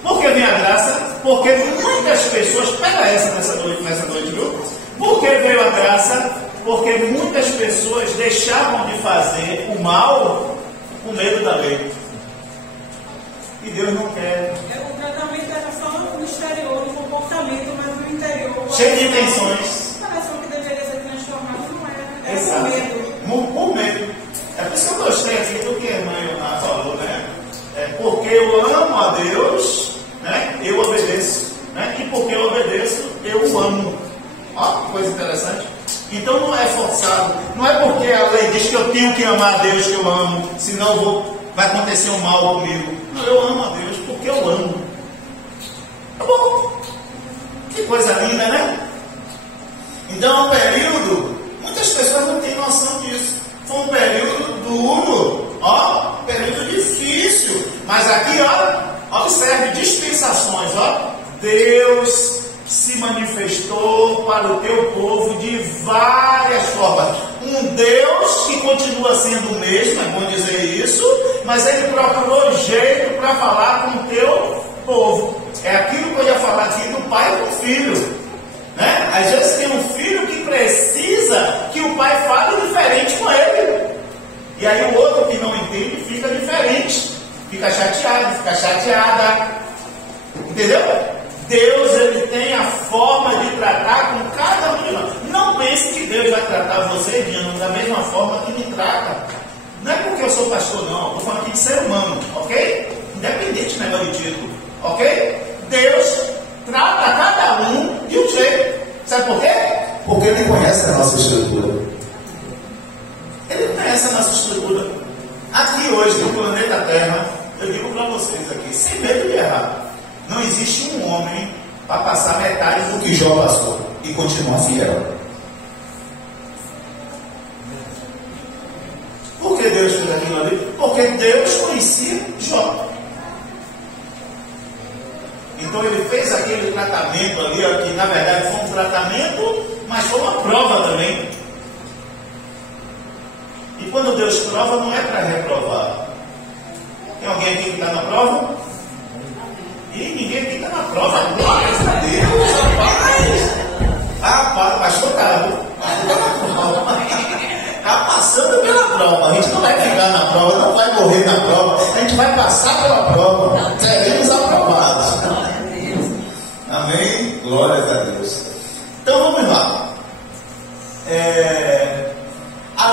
Por que vem a graça? Porque muitas pessoas, pega essa nessa noite, viu? Por que veio a graça? Porque muitas pessoas deixavam de fazer o mal com medo da lei. E Deus não quer. O tratamento era só no exterior, no comportamento, mas no interior. Cheio de intenções. A pessoa que deveria ser transformada não era. Era Exato. com medo. Com medo. É por isso que eu gostei aqui do que a irmã falou, né? É porque eu amo a Deus, né? Eu obedeço. Né? E porque eu obedeço, eu o amo. Ó, que coisa interessante. Então não é forçado. Não é porque a lei diz que eu tenho que amar a Deus que eu amo, senão vai acontecer um mal comigo. Não, eu amo a Deus porque eu amo. Tá bom? Que coisa linda, né? Então é um período, muitas pessoas não têm noção disso. Foi um período duro, ó, um período difícil. Mas aqui, ó, observe dispensações, ó. Deus se manifestou para o teu povo de várias formas. Um Deus que continua sendo o mesmo, é bom dizer isso, mas ele procurou jeito para falar com o teu povo. É aquilo que eu ia falar aqui do pai com o filho. Né? Às vezes tem um filho que precisa que o pai fale diferente com ele. E aí o outro que não entende fica diferente. Fica chateado, fica chateada. Entendeu? Deus, ele tem a forma de tratar com cada um de nós. Não pense que Deus vai tratar você da mesma forma que me trata. Não é porque eu sou pastor, não. Estou falando aqui de ser humano, ok? Independente do negócio de título, ok? Deus trata cada um de um jeito. Sabe por quê? Porque ele conhece a nossa estrutura. Ele conhece a nossa estrutura. Aqui hoje, no planeta Terra, eu digo para vocês aqui, sem medo de errar. Não existe um homem para passar metade do que Jó passou e continuar fiel. Por que Deus fez aquilo ali? Porque Deus conhecia Jó. Então ele fez aquele tratamento ali, ó, que na verdade foi um tratamento, mas foi uma prova também. E quando Deus prova, não é para reprovar. Tem alguém aqui que está na prova? E ninguém fica na prova. Glórias a Deus, rapaz. Pastor Cabo, está passando pela prova. A gente não vai ficar na prova, não vai morrer na prova. A gente vai passar pela prova. Seremos aprovados. Amém? Glórias a Deus. Então vamos lá. A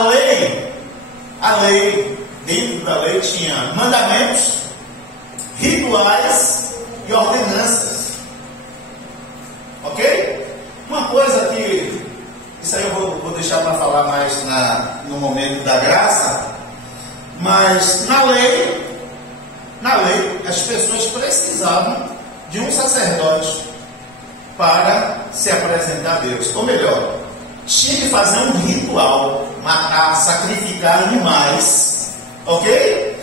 lei, dentro da lei tinha mandamentos, rituais e ordenanças. Ok? Uma coisa que isso aí eu vou deixar para falar mais no momento da graça, mas na lei as pessoas precisavam de um sacerdote para se apresentar a Deus. Ou melhor, tinha que fazer um ritual, matar, sacrificar animais, ok?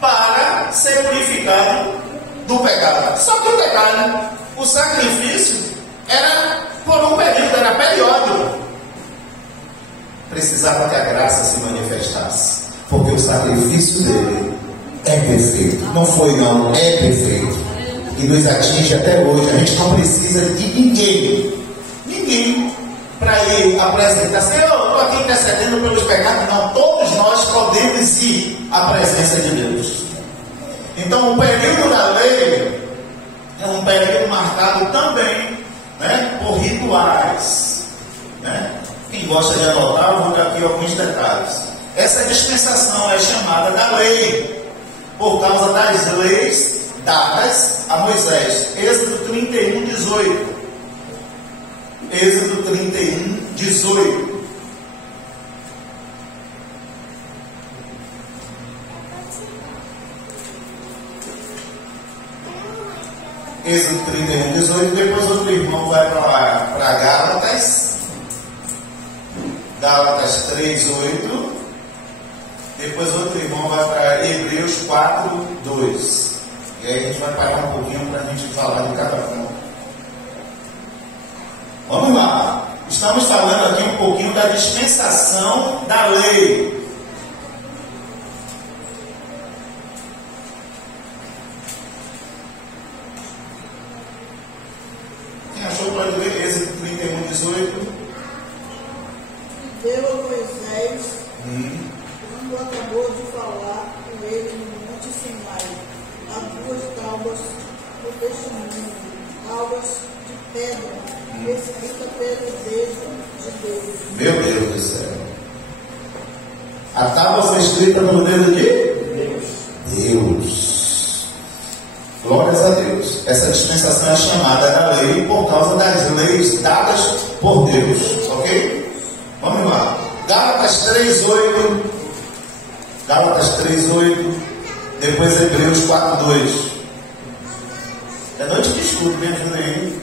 Para ser purificado do pecado. Só que o detalhe, o sacrifício era por um período, era periódico. Precisava que a graça se manifestasse, porque o sacrifício dele é perfeito. Não foi não, é perfeito. E nos atinge até hoje. A gente não precisa de ninguém para ir apresentar. Senhor, eu estou aqui intercedendo pelos pecados. Não, todos nós podemos ir à presença de Deus. Então o período da lei é um período marcado também, né, por rituais, né? Quem gosta de anotar, eu vou dar aqui alguns detalhes. Essa dispensação é chamada da lei por causa das leis dadas a Moisés. Êxodo 31, 18. Êxodo 31, 18. Êxodo 31, 18. Depois outro irmão vai para Gálatas. Gálatas 3, 8. Depois outro irmão vai para Hebreus 4, 2. E aí a gente vai parar um pouquinho para a gente falar de cada um. Vamos lá. Estamos falando aqui um pouquinho da dispensação da lei. Quem achou pode ler Êxodo 31, 18. Deu a Moisés, quando acabou de falar com ele no Monte Sinai, as duas tábuas do testemunho, tábuas de pedra, escrita pelo dedo de Deus. Meu Deus do céu. A tábua foi escrita no dedo de Deus. Glórias a Deus. Essa dispensação é chamada da lei por causa das leis dadas por Deus. Ok? Vamos lá. Gálatas 3, 8. Gálatas 3, 8. Depois Hebreus 4, 2. É noite de estudo, me ajuda aí.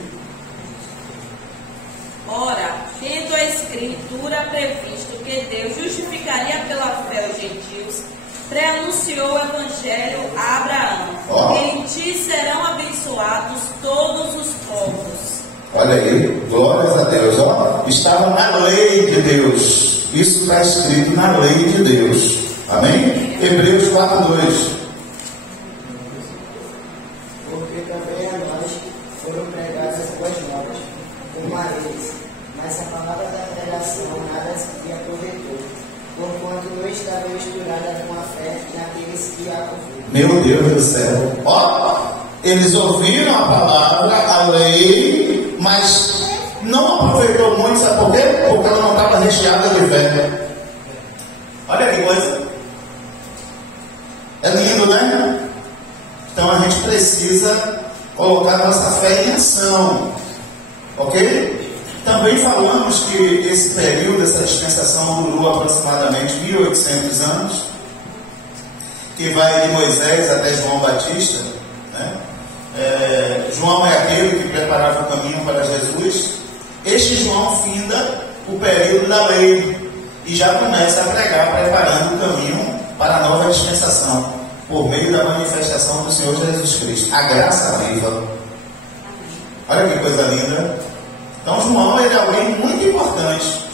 Ora, tendo a Escritura previsto que Deus justificaria pela fé os gentios, pré-anunciou o Evangelho a Abraão. Em ti serão abençoados todos os povos. Olha aí, glórias a Deus. Ó, estava na lei de Deus. Isso está escrito na lei de Deus. Amém? Hebreus 4, 2. Porque também a nós foram pregadas as boas novas, como a eles, mas a palavra da pregação nada se aproveitou, porquanto não estava misturada com a fé naqueles que a ouviram. Meu Deus do céu. Ó, eles ouviram a palavra, a lei, mas não aproveitou muito, sabe por quê? Porque ela não estava recheada de fé. Olha que coisa. É lindo, né? Então a gente precisa colocar nossa fé em ação. Ok? Também falamos que esse período, essa dispensação durou aproximadamente 1800 anos, que vai de Moisés até João Batista, né? João é aquele que preparava o caminho para Jesus. Este João finda o período da lei e já começa a pregar, preparando o caminho para a nova dispensação, por meio da manifestação do Senhor Jesus Cristo, a graça viva. Olha que coisa linda. Então João ele é alguém muito importante,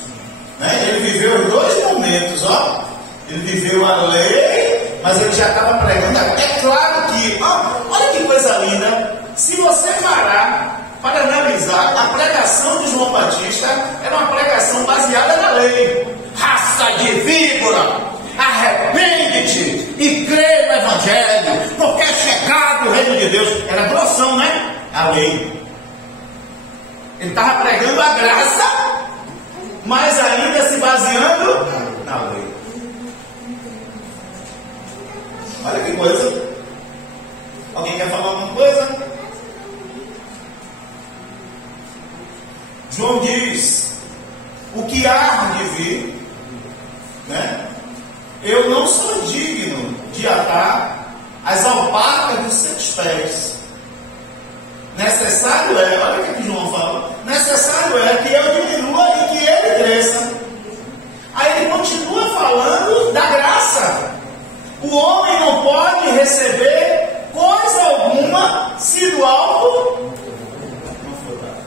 né? Ele viveu os dois momentos, ó. Ele viveu a lei, mas ele já estava pregando. É claro que, ó, olha que coisa linda. Se você parar para analisar a pregação de João Batista, era uma pregação baseada na lei. Raça de víbora, arrepende-te e crê no Evangelho, porque é chegado o reino de Deus. Era grossão, né? A lei. Ele estava pregando a graça, mas ainda se baseando na lei. Olha que coisa. Alguém quer falar alguma coisa? João diz: o que há de vir, né? Eu não sou digno de atar as alpacas dos seus pés. Necessário é, olha o que João fala, necessário é que eu diminua e que ele cresça. Aí ele continua falando da graça. O homem não pode receber coisa alguma se do alto não for dado.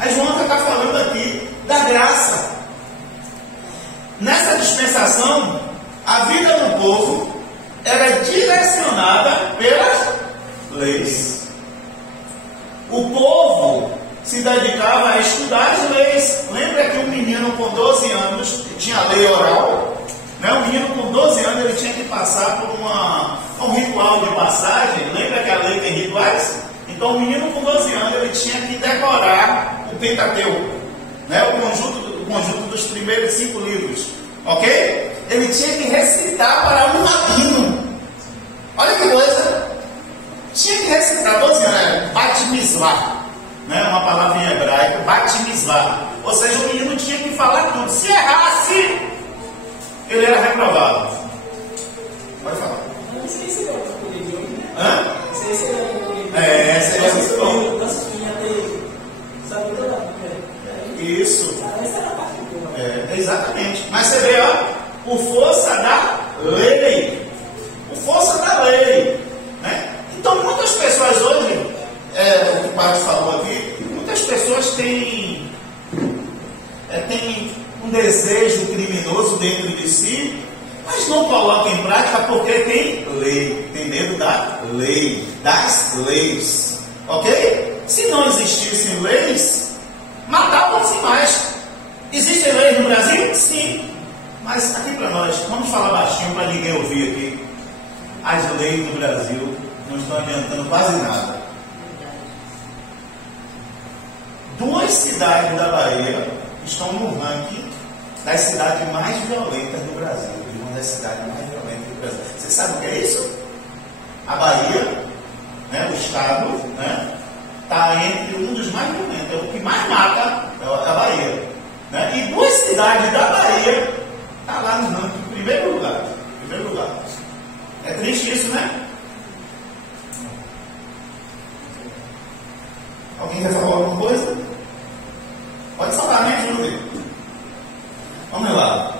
Aí João está falando aqui da graça. Nessa dispensação, a vida do povo era direcionada pelas leis. O povo se dedicava a estudar as leis. Lembra que um menino com 12 anos tinha a lei oral? Né? Um menino com 12 anos ele tinha que passar por um ritual de passagem. Lembra que a lei tem rituais? Então o menino com 12 anos ele tinha que decorar o Pentateuco, né? o conjunto dos primeiros 5 livros. Ok? Ele tinha que recitar para um rabino. Olha que coisa! Tinha que recitar 12 anos, Bat Mitzvah, né, uma palavra em hebraico, batimizar. Ou seja, o menino tinha que falar tudo. Se errasse, ele era reprovado. Pode falar. Não sei se é o poder de hoje, né? Hã? Não sei se é o poder de hoje. Seria muito bom. Nossa filha tem. Sabe toda a Isso. essa era a parte boa. Exatamente. Mas você vê, ó, o força da lei. O força da lei. Né? Então, muitas pessoas hoje, o que o Padre falou aqui, muitas pessoas têm um desejo criminoso dentro de si, mas não colocam em prática porque tem lei, tem medo da lei, das leis. Ok? Se não existissem leis, matavam-se mais. Existem leis no Brasil? Sim. Mas aqui para nós, vamos falar baixinho para ninguém ouvir aqui. As leis do Brasil não estão adiantando quase nada. 2 cidades da Bahia estão no ranking das cidades mais violentas do Brasil. Uma das cidades mais violentas do Brasil. Você sabe o que é isso? A Bahia, né, o estado, né, está entre um dos mais violentos. É o que mais mata é a Bahia. Né? E 2 cidades da Bahia estão lá no ranking, em primeiro lugar. É triste isso, né? Alguém quer falar alguma coisa? Pode falar, me ajude. Vamos lá.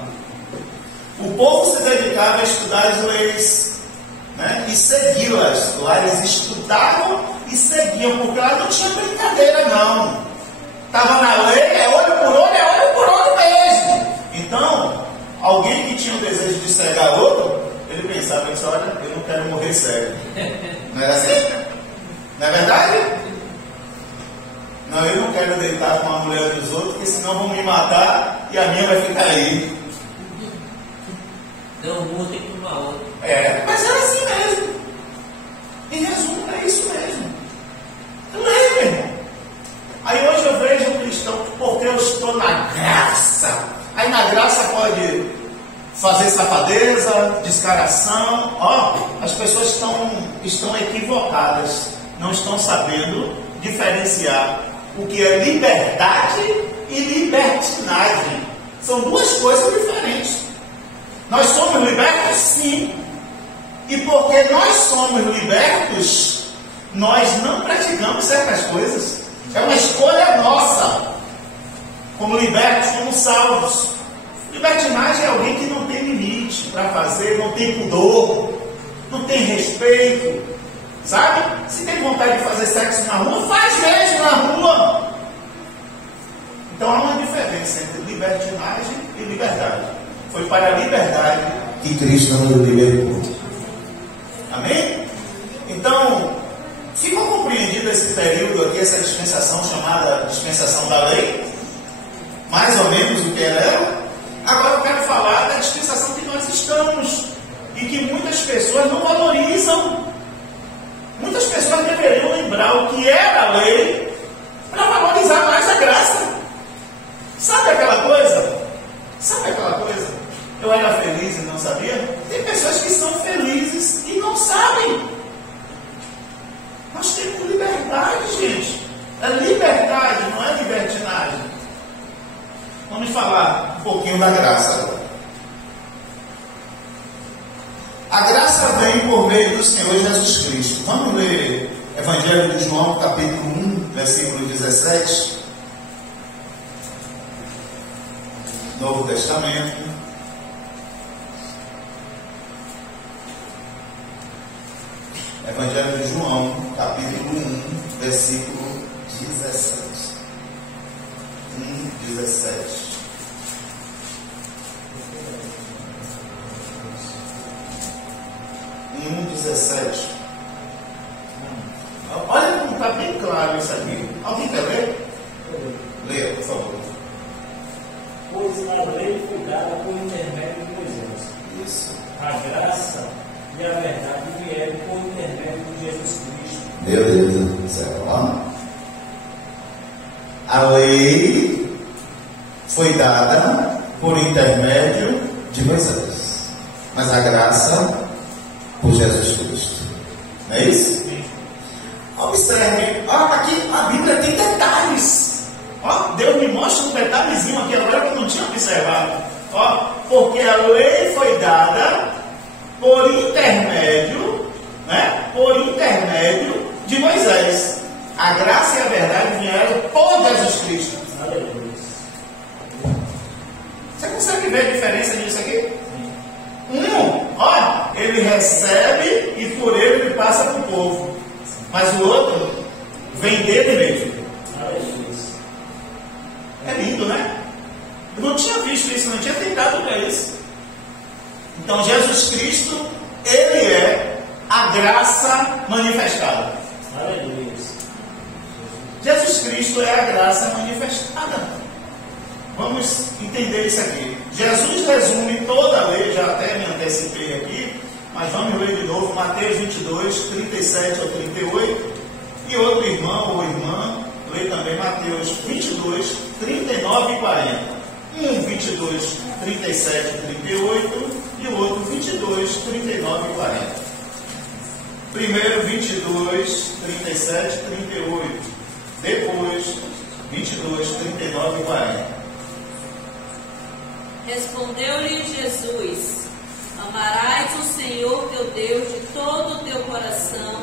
O povo se dedicava a estudar as leis, né, e segui-las. Lá eles estudavam e seguiam, porque lá não tinha brincadeira, não. Estava na lei, é olho por olho mesmo. Então, alguém que tinha o desejo de cegar outro, ele pensava, olha, eu não quero morrer cego. Não era assim? Não é verdade? Não, eu não quero deitar com a mulher dos outros, porque senão vão me matar e a minha vai ficar aí. Não, um tem que tomar outro. Mas era assim mesmo. Em resumo, é isso mesmo. Lei, meu irmão. Aí hoje eu vejo um cristão, porque eu estou na graça. Aí na graça pode fazer safadeza, descaração. As pessoas estão equivocadas. Não estão sabendo diferenciar o que é liberdade e libertinagem. São 2 coisas diferentes. Nós somos libertos? Sim. E porque nós somos libertos, nós não praticamos certas coisas. É uma escolha nossa. Como libertos, como salvos. Libertinagem é alguém que não tem limite para fazer, não tem pudor, não tem respeito. Sabe? Se tem vontade de fazer sexo na rua, faz mesmo na rua. Então há uma diferença entre libertinagem e liberdade. Foi para a liberdade que Cristo nos libertou. Amém? Então, ficou compreendido esse período aqui, essa dispensação chamada dispensação da lei? Mais ou menos o que era ela? Agora eu quero falar da dispensação que nós estamos e que muitas pessoas não valorizam. Muitas pessoas deveriam lembrar o que era a lei para valorizar mais a graça. Sabe aquela coisa? Eu era feliz e não sabia? Tem pessoas que são felizes e não sabem. Nós temos liberdade, gente. É liberdade, não é libertinagem. Vamos falar um pouquinho da graça agora. A graça vem por meio do Senhor Jesus Cristo. Vamos ler Evangelho de João, capítulo 1, versículo 17. Novo Testamento. Evangelho de João, capítulo 1, versículo 17. 1:17. Em 1:17. Olha como está bem claro isso aqui. Alguém quer ler? Leia, por favor. Pois a lei foi dada por intermédio de Moisés. Isso. A graça e a verdade vieram por intermédio de Jesus Cristo. Meu Deus do céu. A lei foi dada por intermédio de Moisés, mas a graça por Jesus Cristo. Não é isso? Observe, aqui a Bíblia tem detalhes. Deus me mostra um detalhezinho aqui agora que eu não tinha observado. Porque a lei foi dada por intermédio, né? Por intermédio de Moisés. A graça e a verdade vieram por Jesus Cristo. Você consegue ver a diferença disso aqui? Ele recebe e por ele passa para o povo. Mas o outro vem dele mesmo. É lindo, né? Eu não tinha visto isso, não tinha tentado ver isso. Então Jesus Cristo, Ele é a graça manifestada. Jesus Cristo é a graça manifestada. Vamos entender isso aqui. Jesus resume toda a lei, já até me antecipei aqui, mas vamos ler de novo, Mateus 22, 37 ao 38. E outro irmão ou irmã, lê também Mateus 22, 39 e 40. 22, 37 e 38 e o outro 22, 39 e 40. Primeiro 22, 37 e 38. Depois 22, 39 e 40. Respondeu-lhe Jesus: amarás o Senhor teu Deus de todo o teu coração,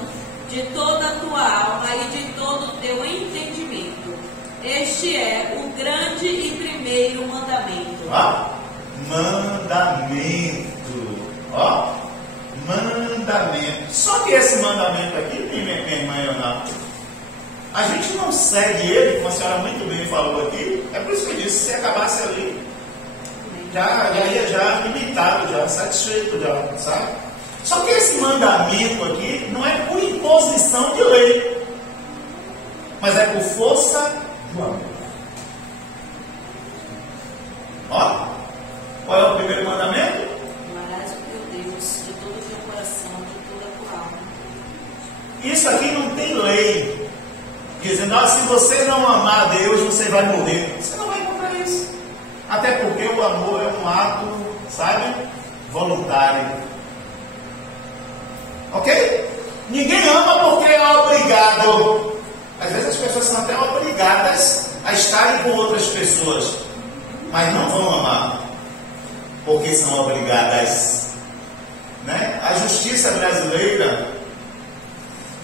de toda a tua alma e de todo o teu entendimento. Este é o grande e primeiro mandamento. Mandamento. Mandamento. Só que esse mandamento aqui, minha irmã Leonardo, a gente não segue ele, como a senhora muito bem falou aqui. É por isso que eu disse, se acabasse ali, já ia já limitado, já satisfeito, já, sabe? Só que esse mandamento aqui não é por imposição de lei, mas é por força do amor. Qual é o primeiro mandamento? Amarás o teu Deus de todo o teu coração, de toda a tua alma. Isso aqui não tem lei dizendo, se você não amar a Deus, você vai morrer. Você não vai encontrar isso. Até porque o amor é um ato, sabe, voluntário. Ok? Ninguém ama porque é obrigado. Às vezes as pessoas são até obrigadas a estarem com outras pessoas, mas não vão amar porque são obrigadas, né? A justiça brasileira,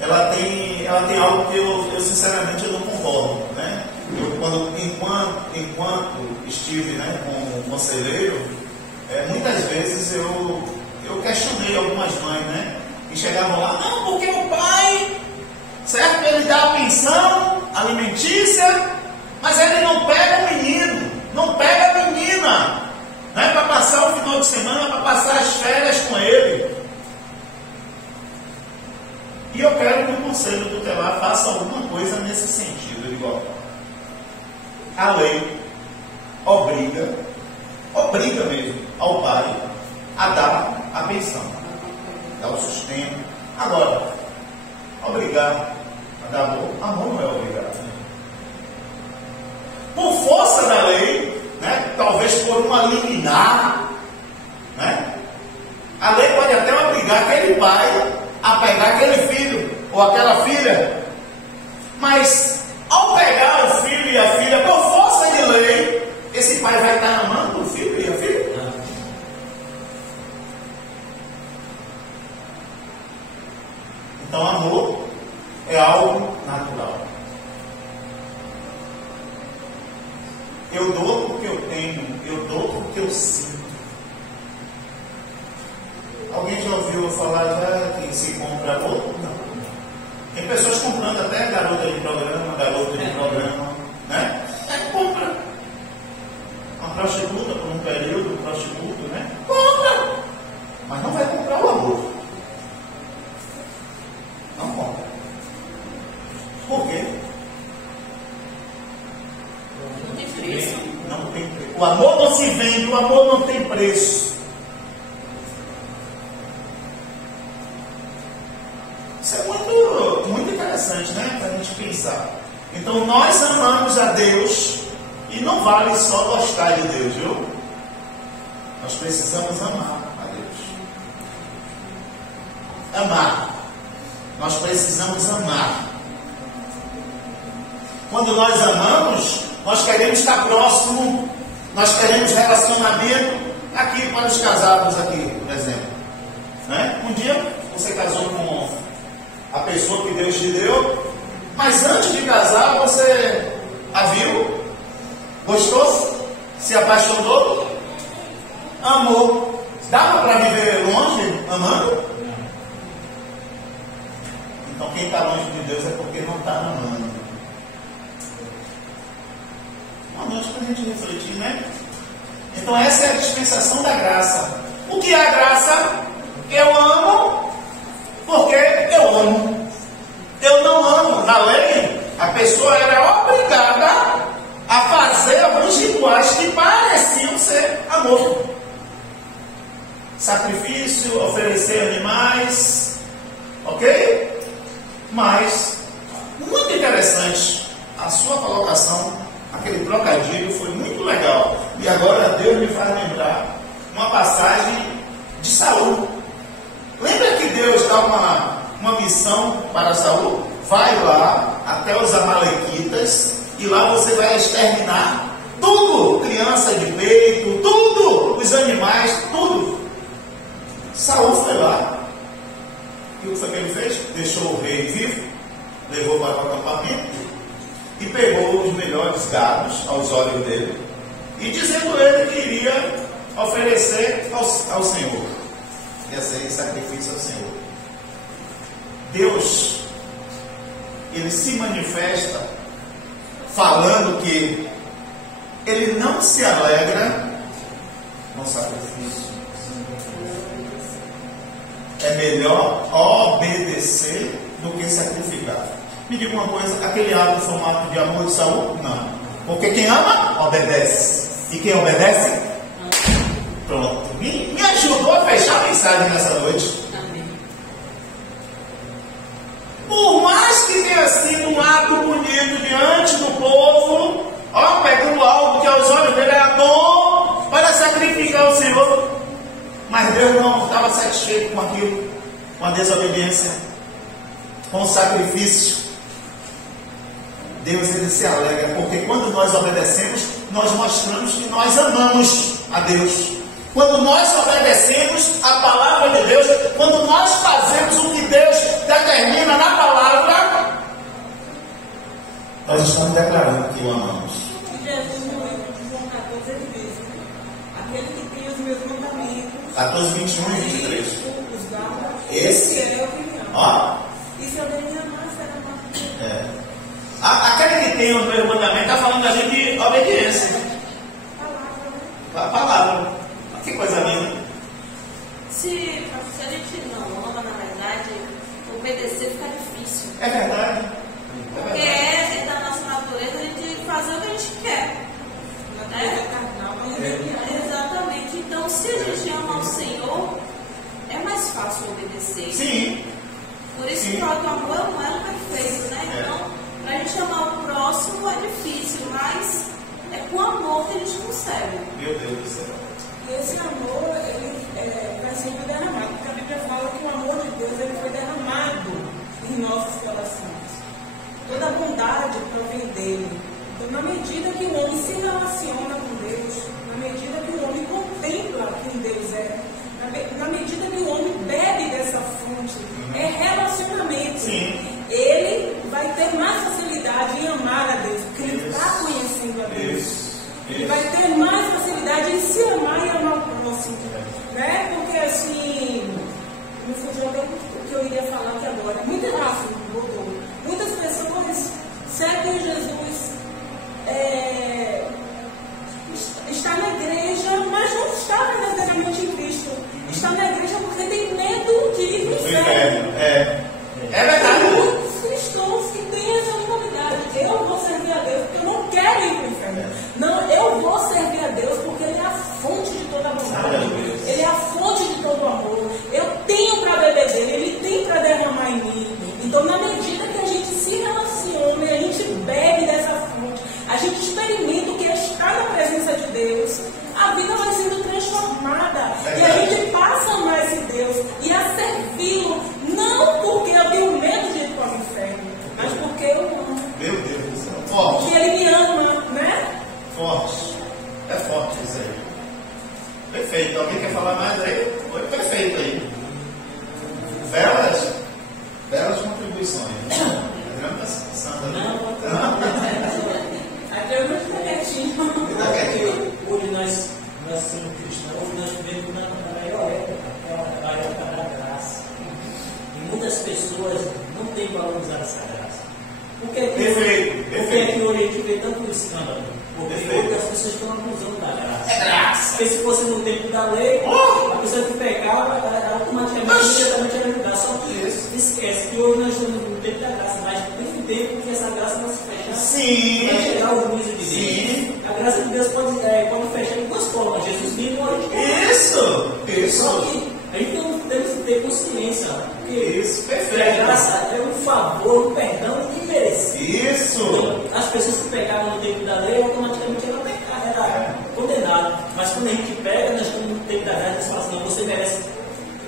ela tem algo que eu sinceramente eu não concordo, né? Enquanto estive, né, como conselheiro, muitas vezes eu questionei algumas mães, né, que chegavam lá, não, porque o pai, certo, ele dá a pensão alimentícia, mas ele não pega o menino, não pega a menina, né, para passar o final de semana, para passar as férias com ele. E eu quero que o Conselho Tutelar faça alguma coisa nesse sentido. Eu digo, a lei obriga mesmo ao pai a dar a pensão, dar o sustento. Agora, obrigar a dar amor não é obrigado. Por força da lei, né, talvez por uma liminar, né, a lei pode até obrigar aquele pai a pegar aquele filho ou aquela filha, mas ao pegar o filho e a filha por força de lei, esse pai vai estar amando o filho e a filha? Não. Então amor é algo natural. Eu dou porque eu tenho, eu dou porque eu sinto. Alguém já ouviu falar que se compra amor? Não. Tem pessoas comprando até garota de programa, né? Compra. Uma prostituta por um período, um prostituto, né? Compra! Mas não vai comprar o amor. Não compra. Por quê? Não tem preço. Não tem preço. O amor não se vende, o amor não tem preço. Isso é muito interessante, né? Para a gente pensar. Então nós amamos a Deus e não vale só gostar de Deus, viu? Nós precisamos amar a Deus. Amar. Nós precisamos amar. Quando nós amamos, nós queremos estar próximo, nós queremos relacionamento. Aqui para os casados aqui, por exemplo. Né? Um dia você casou com a pessoa que Deus te deu, mas antes de casar você a viu, gostou, se apaixonou, amou. Dava para viver longe amando? Então quem está longe de Deus é porque não está amando. Uma noite para a gente refletir, né? Então essa é a dispensação da graça. O que é a graça? Eu amo porque eu amo. Eu não amo. Na lei, a pessoa era obrigada a fazer alguns rituais que pareciam ser amor. Sacrifício, oferecer animais, ok? Mas, muito interessante, a sua colocação. Aquele trocadilho foi muito legal. E agora Deus me faz lembrar uma passagem de Saul. Lembra que Deus dá uma missão para Saul? Vai lá até os amalequitas e lá você vai exterminar tudo. Criança de peito, tudo. Os animais, tudo. Saul foi lá. E o que foi que ele fez? Deixou o rei vivo, levou para o acampamento e pegou os melhores gados aos olhos dele, e dizendo ele que iria oferecer ao Senhor, ia ser sacrifício ao Senhor. Deus, ele se manifesta falando que ele não se alegra no sacrifício. É melhor obedecer do que sacrificar. Me diga uma coisa, aquele ato foi um ato de amor de Saul? Não. Porque quem ama, obedece. E quem obedece? Pronto. Me ajudou a fechar a mensagem nessa noite. Por mais que tenha sido um ato bonito diante do povo, pegando algo que aos olhos dele era bom para sacrificar o Senhor, mas Deus não estava satisfeito com aquilo, com a desobediência, com o sacrifício. Deus, ele se alegra, porque quando nós obedecemos, nós mostramos que nós amamos a Deus. Quando nós obedecemos a palavra de Deus, quando nós fazemos o que Deus determina na palavra, nós estamos declarando que o amamos. Jesus, no livro de João 14, ele diz: aquele que tem os meus mandamentos, 14, 21 e 23. Esse é o que me ama. E se alguém me amar, será amado por Deus. Aquele que tem o meu mandamento está falando da gente de obediência. A palavra. Que coisa linda. Se a gente não ama, na verdade, obedecer fica difícil. É verdade. Porque é da nossa natureza a gente fazer o que a gente quer. Exatamente. Então, se a gente ama o Senhor, é mais fácil obedecer. Sim. Por isso que o amor não é perfeito, né? Então, para a gente amar o próximo é difícil, mas é com amor que a gente consegue. Meu Deus do céu. E esse amor, ele vai sendo derramado. Porque a Bíblia fala que o amor de Deus ele foi derramado em nossos corações. Toda a bondade provém dele. Então, na medida que o homem se relaciona com Deus, na medida que o homem contempla quem Deus é, na medida que o homem bebe dessa fonte, é relacionamento. Sim. Ele vai ter mais facilidade em amar a Deus, porque ele está conhecendo a Deus. Ele vai ter mais facilidade em se amar e amar o próximo. Né? Porque assim, me fugiu até o que eu iria falar aqui agora. Muito rápido, voltou. Muitas pessoas seguem Jesus, está na igreja, mas não está verdadeiramente em Cristo. Está na igreja porque tem medo de ir para o inferno. É verdade. Muitos cristãos que têm essa mentalidade. Eu vou servir a Deus porque eu não quero ir para o inferno. Não, eu vou servir a Deus porque Ele é a fonte de toda a bondade. Ele é a fonte de todo o amor. Eu tenho para beber dele, Ele tem para derramar em mim. Então, na medida que a gente se relaciona, a gente bebe dessa fonte, a gente experimenta Forte. É forte isso aí. Perfeito. Alguém quer falar mais aí? Foi perfeito aí. Belas contribuições. Adriano está pensando. Não. Aqui é muito quietinho. Hoje nós somos cristãos, hoje nós vivemos na maior época, a época da graça. E muitas pessoas não têm valorizado essa graça. Por que que hoje a gente vê tanto escândalo? Porque hoje as pessoas estão abusando da graça. É graça. Porque se fosse no tempo da lei, a pessoa que pecava, automaticamente, imediatamente era julgada. Só que esquece que hoje nós estamos no tempo da graça, mas tem um tempo que essa graça não se fecha. Sim. Vai chegar o juízo de Deus. Sim. A graça de Deus pode fechar em duas formas. Jesus vive e morre. Isso. Só que a gente não temos que ter consciência. Porque Isso, perfeito. a graça é um favor, um perdão imerecido. Isso. As pessoas que pecavam no tempo da lei, automaticamente era condenado. Mas quando a gente pega, nós estamos no tempo da graça, nós falamos assim, não, você merece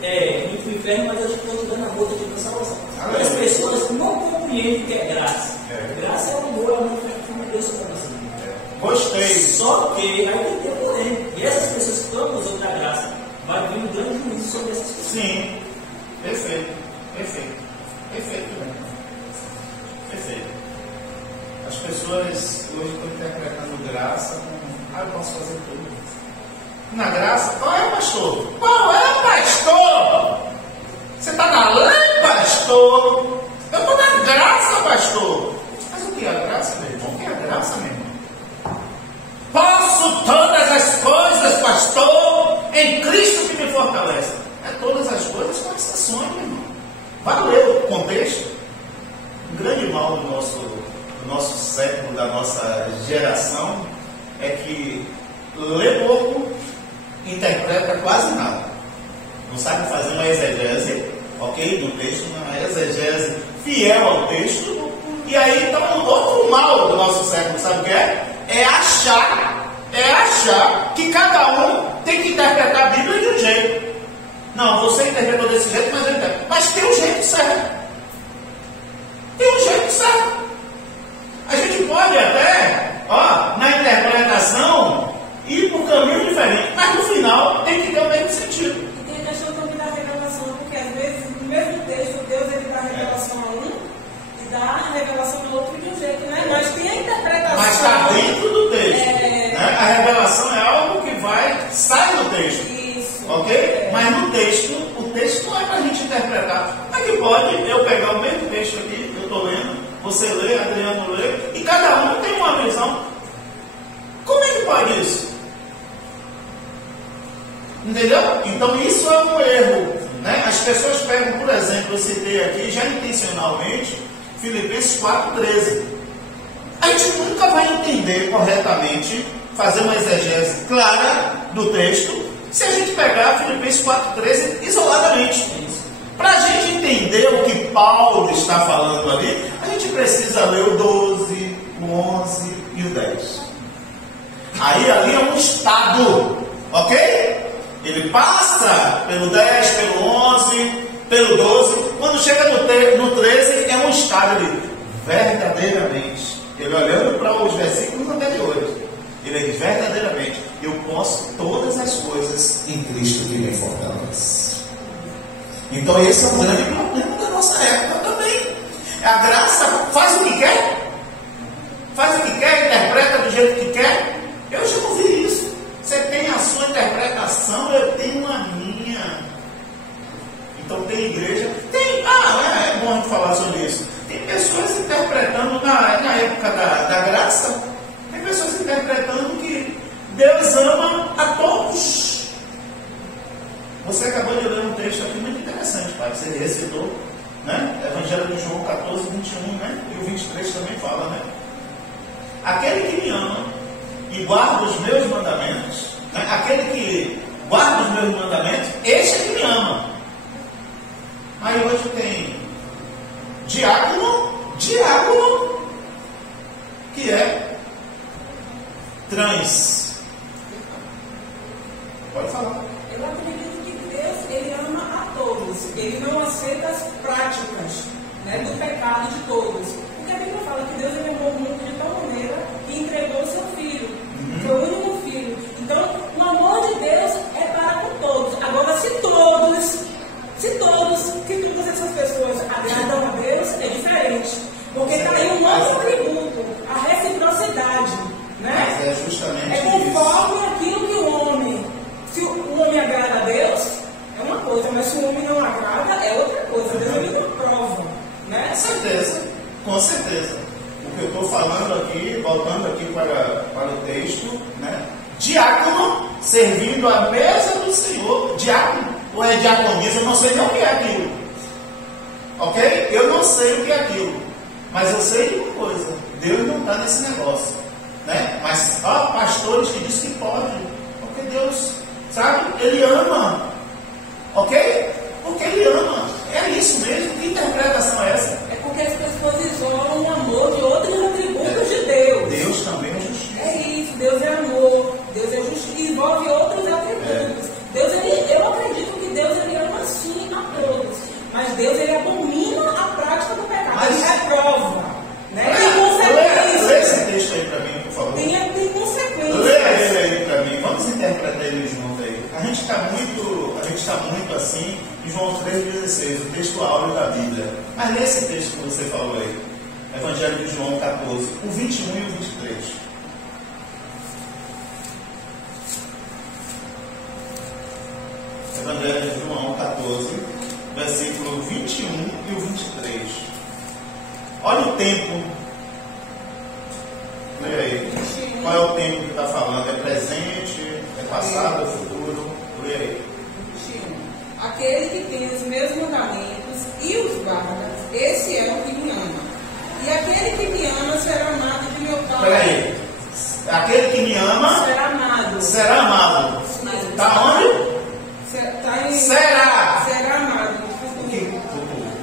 ir para o inferno, mas eu estou te dando a boca de salvação. E as pessoas não compreendem o que é graça. Graça é o amor, é de Deus sobre você. Gostei. Só que aí tem que ter porém. E essas pessoas que estão usando da graça, vai vir um grande juízo sobre essas pessoas. Sim. Perfeito. Perfeito mesmo. Perfeito. As pessoas hoje estão interpretando graça como, eu posso fazer tudo. Na graça, qual é, pastor? Qual é, pastor? Você está na lei, pastor? Eu estou na graça, pastor. Mas o que é a graça, meu irmão? O que é a graça, meu irmão? Posso todas as coisas, pastor, em Cristo que me fortalece. É todas as coisas com exceções, meu irmão. Vai ler o contexto. Um grande mal do nosso século, da nossa geração, é que lê pouco, interpreta quase nada. Não sabe fazer uma exegese, ok? Do texto, uma exegese fiel ao texto. E aí, então, outro mal do nosso século, sabe o que é? É achar que cada um tem que interpretar a Bíblia de um jeito. Não, você interpretou desse jeito, mas eu interpreto. Mas tem um jeito certo. Tem um jeito certo. A gente pode até, na interpretação, ir por um caminho diferente, mas no final tem que ter o mesmo sentido. E tem a questão também da revelação, porque às vezes no mesmo texto Deus ele dá a revelação a um e dá a revelação ao outro de um jeito, né? Mas tem a interpretação. Mas está dentro do texto. Né? A revelação é algo que sai do texto. Isso. Ok? Mas no texto, o texto não é para a gente interpretar. Mas que pode eu pegar o mesmo texto aqui, eu estou lendo, você lê, Adriano lê, e cada um tem uma visão. Como é que pode isso? Entendeu? Então isso é um erro. Né? As pessoas pegam, por exemplo, eu citei aqui, já intencionalmente, Filipenses 4,13. A gente nunca vai entender corretamente, fazer uma exegese clara do texto, se a gente pegar Filipenses 4,13 isoladamente. Para a gente entender o que Paulo está falando ali, a gente precisa ler o 12, o 11 e o 10. Aí ali é um estado, ok? Ele passa pelo 10, pelo 11, pelo 12. Quando chega no 13, é um estado ali, verdadeiramente. Ele olhando para os versículos anteriores, ele diz verdadeiramente, eu posso todas as coisas em Cristo que me fortalece. Então esse é um grande problema da nossa época também. A graça faz o que quer, interpreta do jeito que quer. Eu já ouvi isso. Você tem a sua interpretação, eu tenho a minha. Então tem igreja, é bom a gente falar sobre isso. Tem pessoas interpretando na época da graça, tem pessoas interpretando que Deus ama a todos. Você acabou de ler um texto aqui muito interessante, pai. Você recitou, né? Evangelho de João 14, 21, né? E o 23 também fala, né? Aquele que me ama e guarda os meus mandamentos, né? Aquele que guarda os meus mandamentos, esse é que me ama. Aí hoje tem diácono, que é trans. Pode falar. Eu acredito que Deus, ele ama a todos. Ele não aceita as práticas, né, do pecado de todos. Porque a Bíblia fala que Deus ele amou o mundo de tal maneira que entregou o seu Filho. voltando aqui para o texto, né? Diácono servindo à mesa do Senhor. Diácono ou é diaconisa, eu não sei nem o que é aquilo. Ok? Eu não sei o que é aquilo. Mas eu sei de uma coisa: Deus não está nesse negócio. Né? Mas há pastores que dizem que pode. Porque Deus, sabe, Ele ama. Ok? Porque Ele ama. É isso mesmo. Que interpretação é essa? É porque as pessoas isolam o amor de outros atributos de Deus. Deus também é justiça. É isso. Deus é amor. Deus é justiça. E envolve outros atributos. Deus, eu acredito que Deus ele ama sim a todos. Mas Deus ele abomina a prática do pecado. Ele reprova. Né? Tem consequências. Lê esse texto aí para mim, por favor. Tem consequências. Lê ele aí para mim. Vamos interpretar ele junto aí. A gente está muito assim em João 3,16, o texto áureo da Bíblia. Mas lê esse texto que você falou aí. Evangelho de João 14, o 21 e o 23. Evangelho de João 14, versículo 21 e o 23. Olha o tempo. Lê aí. Qual é o tempo que está falando? É presente? É passado? É futuro? Lê aí. Aquele que tem os meus mandamentos e os guarda, esse é o que me ama. E aquele que me ama será amado de meu Pai. Peraí. Aquele que me ama será amado. Será amado. Está onde? Será amado.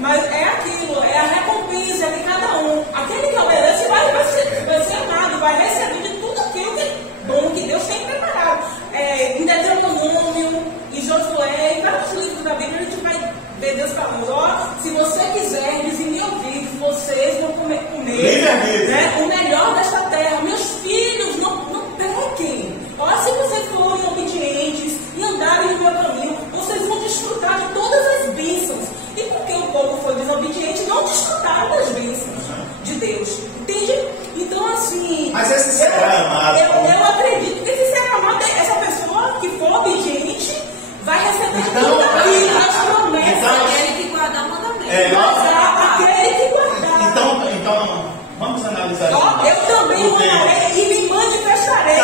Mas é aquilo, é a recompensa de cada um. Aquele que obedece vai ser amado, vai receber de tudo aquilo que bom que Deus tem preparado. Em Deuteronômio, em Josué, em vários livros da Bíblia, a gente vai ver Deus falando: se você quiserdes e me ouvir, vocês vão comer né, o melhor desta terra. Meus filhos, não pequem. Se vocês forem obedientes e andarem no meu caminho, vocês vão desfrutar de todas as bênçãos. E porque o povo foi desobediente, não desfrutaram das bênçãos de Deus. Entende? Então, assim... Mas esse será amado. Eu acredito que esse será amado, essa pessoa que for obediente, vai receber tudo aquilo, as promessas. Aquele que guardar o mandamento. Aquele que guardar. Então, vamos analisar isso. Eu também o amarei e me manifestarei.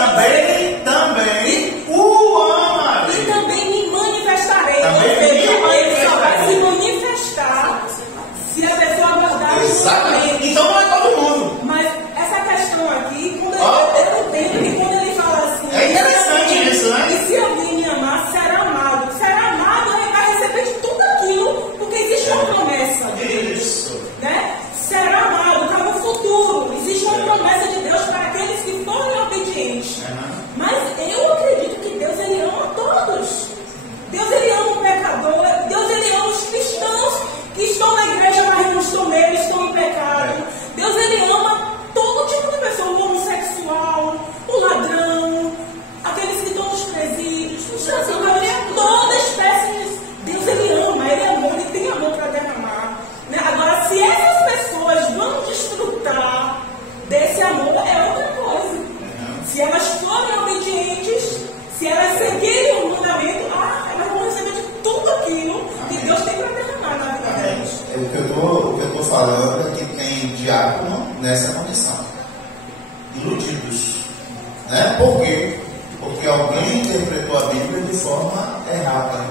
Também o amarei. E também me manifestarei. Ele só vai se manifestar se a pessoa guardar os mandamentos. Então não é todo mundo. Mas essa questão aqui, quando eu entendo que quando ele fala assim... É interessante isso, né? E se alguém me amar, será amado. Será amado, ele vai receber de tudo aquilo, porque existe uma promessa de Deus. Isso. Né? Será amado, está no futuro. Existe uma promessa de Deus para aqueles que forem obedientes. Mas eu acredito que Deus ele ama todos. Deus ele ama o pecador. Deus ele ama os cristãos que estão na igreja, mas não estão nele, estão em pecado. Deus ele ama todo tipo de pessoa, o homossexual, o ladrão, aqueles que estão nos presídios, nos traficadores, toda espécie. Deus ele ama, ele é amor, ele tem amor para derramar. Né? Agora, se essas pessoas vão desfrutar desse amor, é outra coisa. Se elas forem obedientes, se elas seguirem o mandamento, elas vão receber de tudo aquilo que Deus tem para derramar na vida delas. O que eu estou falando é que tem diácono nessa condição. Iludidos. Né? Por quê? Porque alguém interpretou a Bíblia de forma errada.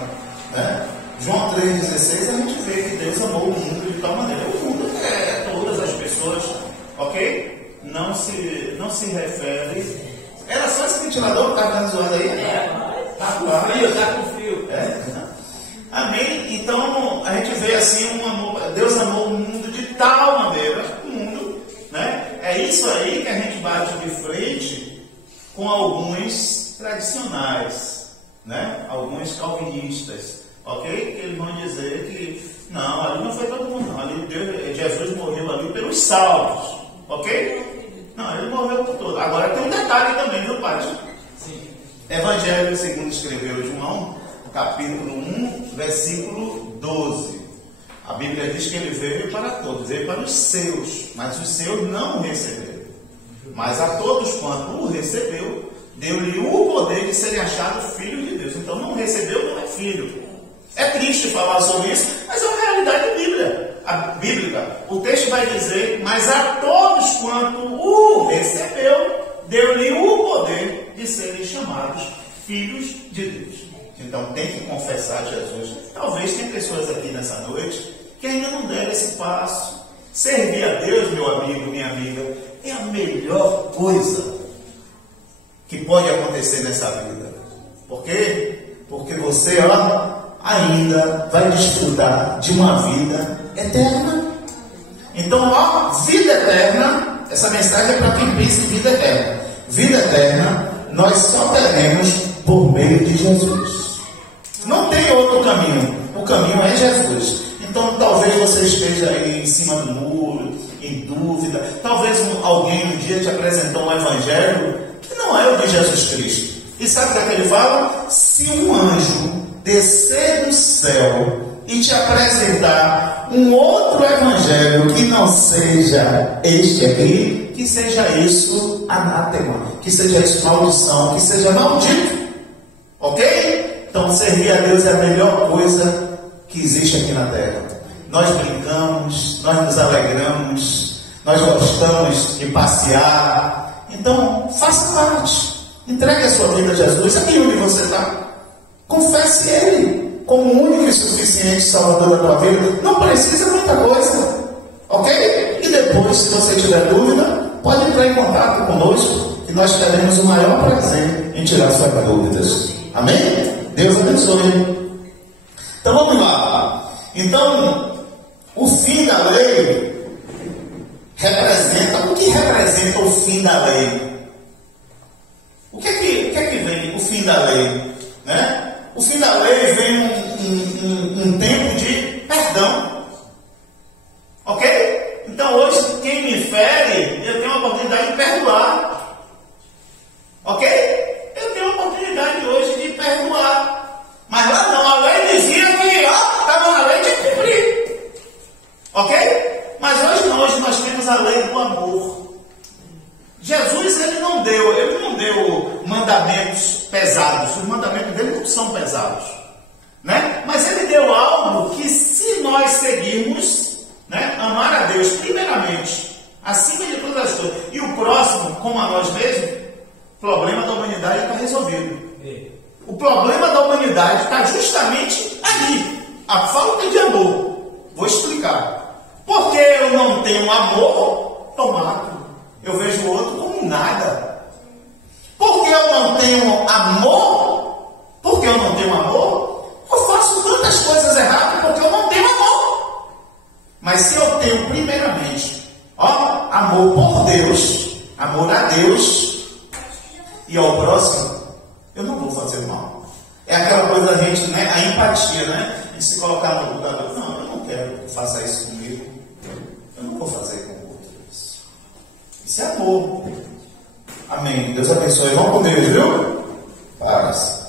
Né? João 3,16 a gente vê que Deus amou o mundo de tal maneira. O mundo é todas as pessoas, ok? Não se refere. Era só esse ventilador que estava zoando aí? Tá com frio. Amém? Então a gente vê assim Deus amou o mundo de tal maneira, o mundo, né? É isso aí que a gente bate de frente com alguns tradicionais, né? Alguns calvinistas, ok? Que eles vão dizer que não, ali não foi todo mundo, não. Ali Jesus morreu ali pelos salvos, ok? Não, ele morreu por todo. Agora tem um detalhe também, viu, Pátio? Sim. Evangelho segundo escreveu João, capítulo 1, versículo 12. A Bíblia diz que ele veio para todos, veio para os seus, mas os seus não o receberam. Mas a todos quanto o recebeu, deu-lhe o poder de serem achados filhos de Deus. Então não recebeu, não é filho. É triste falar sobre isso, mas é uma realidade da Bíblia. bíblica, o texto vai dizer: mas a todos quanto o recebeu, deu-lhe o poder de serem chamados filhos de Deus. Então tem que confessar Jesus. Talvez tenha pessoas aqui nessa noite que ainda não deram esse passo. Servir a Deus, meu amigo, minha amiga, é a melhor coisa que pode acontecer nessa vida. Por quê? Porque você, ainda vai desfrutar de uma vida eterna. Então, vida eterna, essa mensagem é para quem pensa em vida eterna. Vida eterna, nós só teremos por meio de Jesus. Não tem outro caminho. O caminho é Jesus. Então, talvez você esteja aí em cima do muro, em dúvida. Talvez alguém um dia te apresentou um evangelho que não é o de Jesus Cristo. E sabe o que ele fala? Se um anjo descer do céu e te apresentar um outro evangelho que não seja este aqui, que seja isso anátema, que seja isso maldição, que seja maldito. Ok? Então, servir a Deus é a melhor coisa que existe aqui na terra. Nós brincamos, nós nos alegramos, nós gostamos de passear. Então, faça parte. Entregue a sua vida a Jesus. Aqui onde você está, confesse Ele como o único e suficiente Salvador da tua vida. Não precisa muita coisa. Ok? E depois, se você tiver dúvida, pode entrar em contato conosco, que nós teremos o maior prazer em tirar suas dúvidas. Amém? Deus abençoe. Então vamos lá. Então, o fim da lei representa. O que representa o fim da lei? O que é que vem o fim da lei? Né? O fim da lei vem um tempo de perdão. Ok? Então hoje, quem me fere, eu tenho a oportunidade de perdoar. Ok? Eu tenho a oportunidade hoje de perdoar. Mas lá não, a lei dizia que estava na lei de cumprir. Ok? Mas hoje não, hoje nós temos a lei do amor. Jesus, ele não deu mandamentos pesados. Os mandamentos dele não são pesados. Né? Mas ele deu algo que, se nós seguirmos, né, amar a Deus primeiramente, acima de todas as coisas, e o próximo, como a nós mesmos, o problema da humanidade está resolvido. O problema da humanidade está justamente ali, a falta de amor. Vou explicar. Porque eu não tenho amor, eu mato. Eu vejo o outro como nada. Porque eu não tenho amor, eu faço tantas coisas erradas porque eu não tenho amor. Mas se eu tenho primeiramente, amor por Deus, amor a Deus e ao próximo, eu não vou fazer mal. É aquela coisa da gente, né? A empatia, né? De se colocar no lugar do... Não, eu não quero que faça isso comigo. Eu não vou fazer com outros. Isso é amor. Amém. Deus abençoe. Vamos comigo, viu? Paz.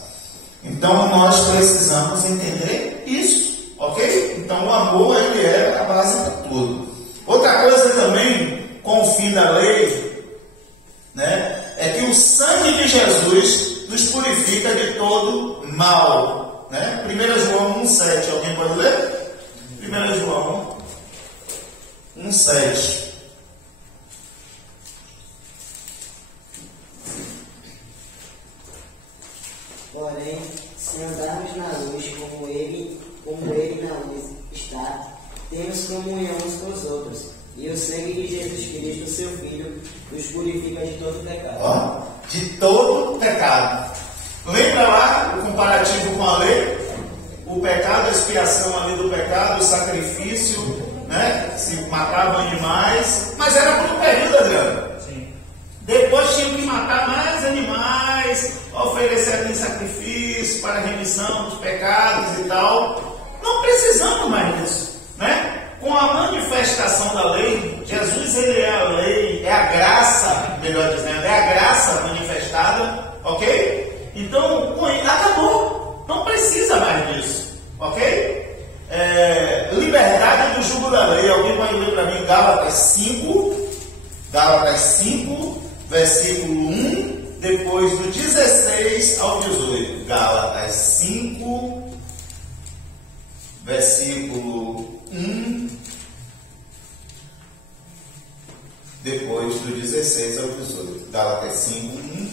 Então nós precisamos entender isso. Ok? Então o amor, ele é a base de tudo. Outra coisa também, com o fim da lei, né? É que o sangue de Jesus nos purifica de todo mal. Né? 1 João 1,7. Alguém pode ler? 1 João 1,7. Porém, se andarmos na luz como ele na luz está, temos comunhão uns com os outros. E o sangue de Jesus Cristo, seu Filho, nos purifica de todo pecado. De todo pecado. Lembra lá o comparativo com a lei? O pecado, a expiação ali do pecado, o sacrifício, né? Se matavam animais, mas era por um período, Adriano. Sim. Depois tinham que matar mais animais, oferecer aquele sacrifício para a remissão dos pecados e tal. Não precisamos mais disso, né? Com a manifestação da lei, Jesus, ele é a lei, é a graça, melhor dizendo, é a graça manifestada, ok? Então, com ele acabou, não precisa mais disso, ok? Liberdade do jugo da lei. Alguém pode ler para mim Gálatas 5, versículo 1, depois do 16 ao 18. Gálatas 5, versículo 1 depois do 16 ao 18. Gálatas 5:1.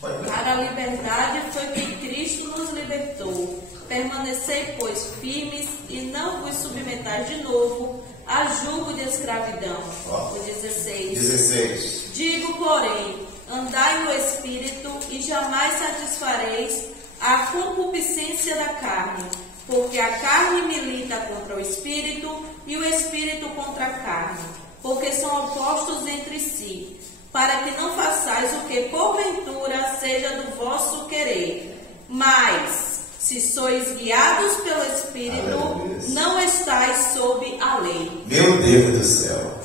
Para a liberdade foi que Cristo nos libertou. Permanecei, pois, firmes e não vos submetais de novo a jugo de escravidão. O 16. Digo, porém, andai no Espírito e jamais satisfareis a concupiscência da carne, porque a carne milita contra o Espírito e o Espírito contra a carne, porque são opostos entre si, para que não façais o que porventura seja do vosso querer. Mas, se sois guiados pelo Espírito, aleluia, não estáis sob a lei. Meu Deus do céu!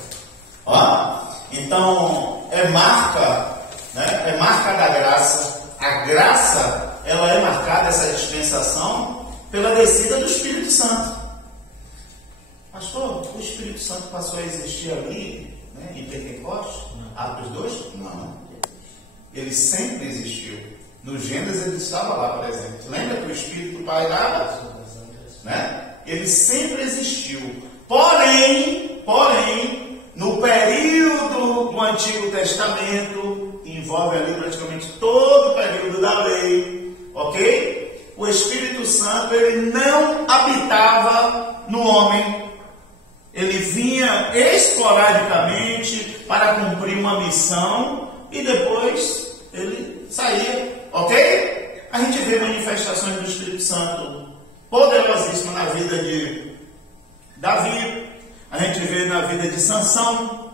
Então, é marca da graça. A graça, ela é marcada, essa dispensação, pela descida do Espírito Santo. Pastor, o Espírito Santo passou a existir ali, em Pentecostes? Atos 2? Não. Ele sempre existiu. No Gênesis ele estava lá presente. Lembra que o Espírito pairava? Ele sempre existiu. Porém, no período do Antigo Testamento, envolve ali praticamente todo o período da lei, ok? O Espírito Santo, ele não habitava no homem. Ele vinha esporadicamente para cumprir uma missão e depois ele saía, ok? A gente vê manifestações do Espírito Santo poderosíssimas na vida de Davi, a gente vê na vida de Sansão.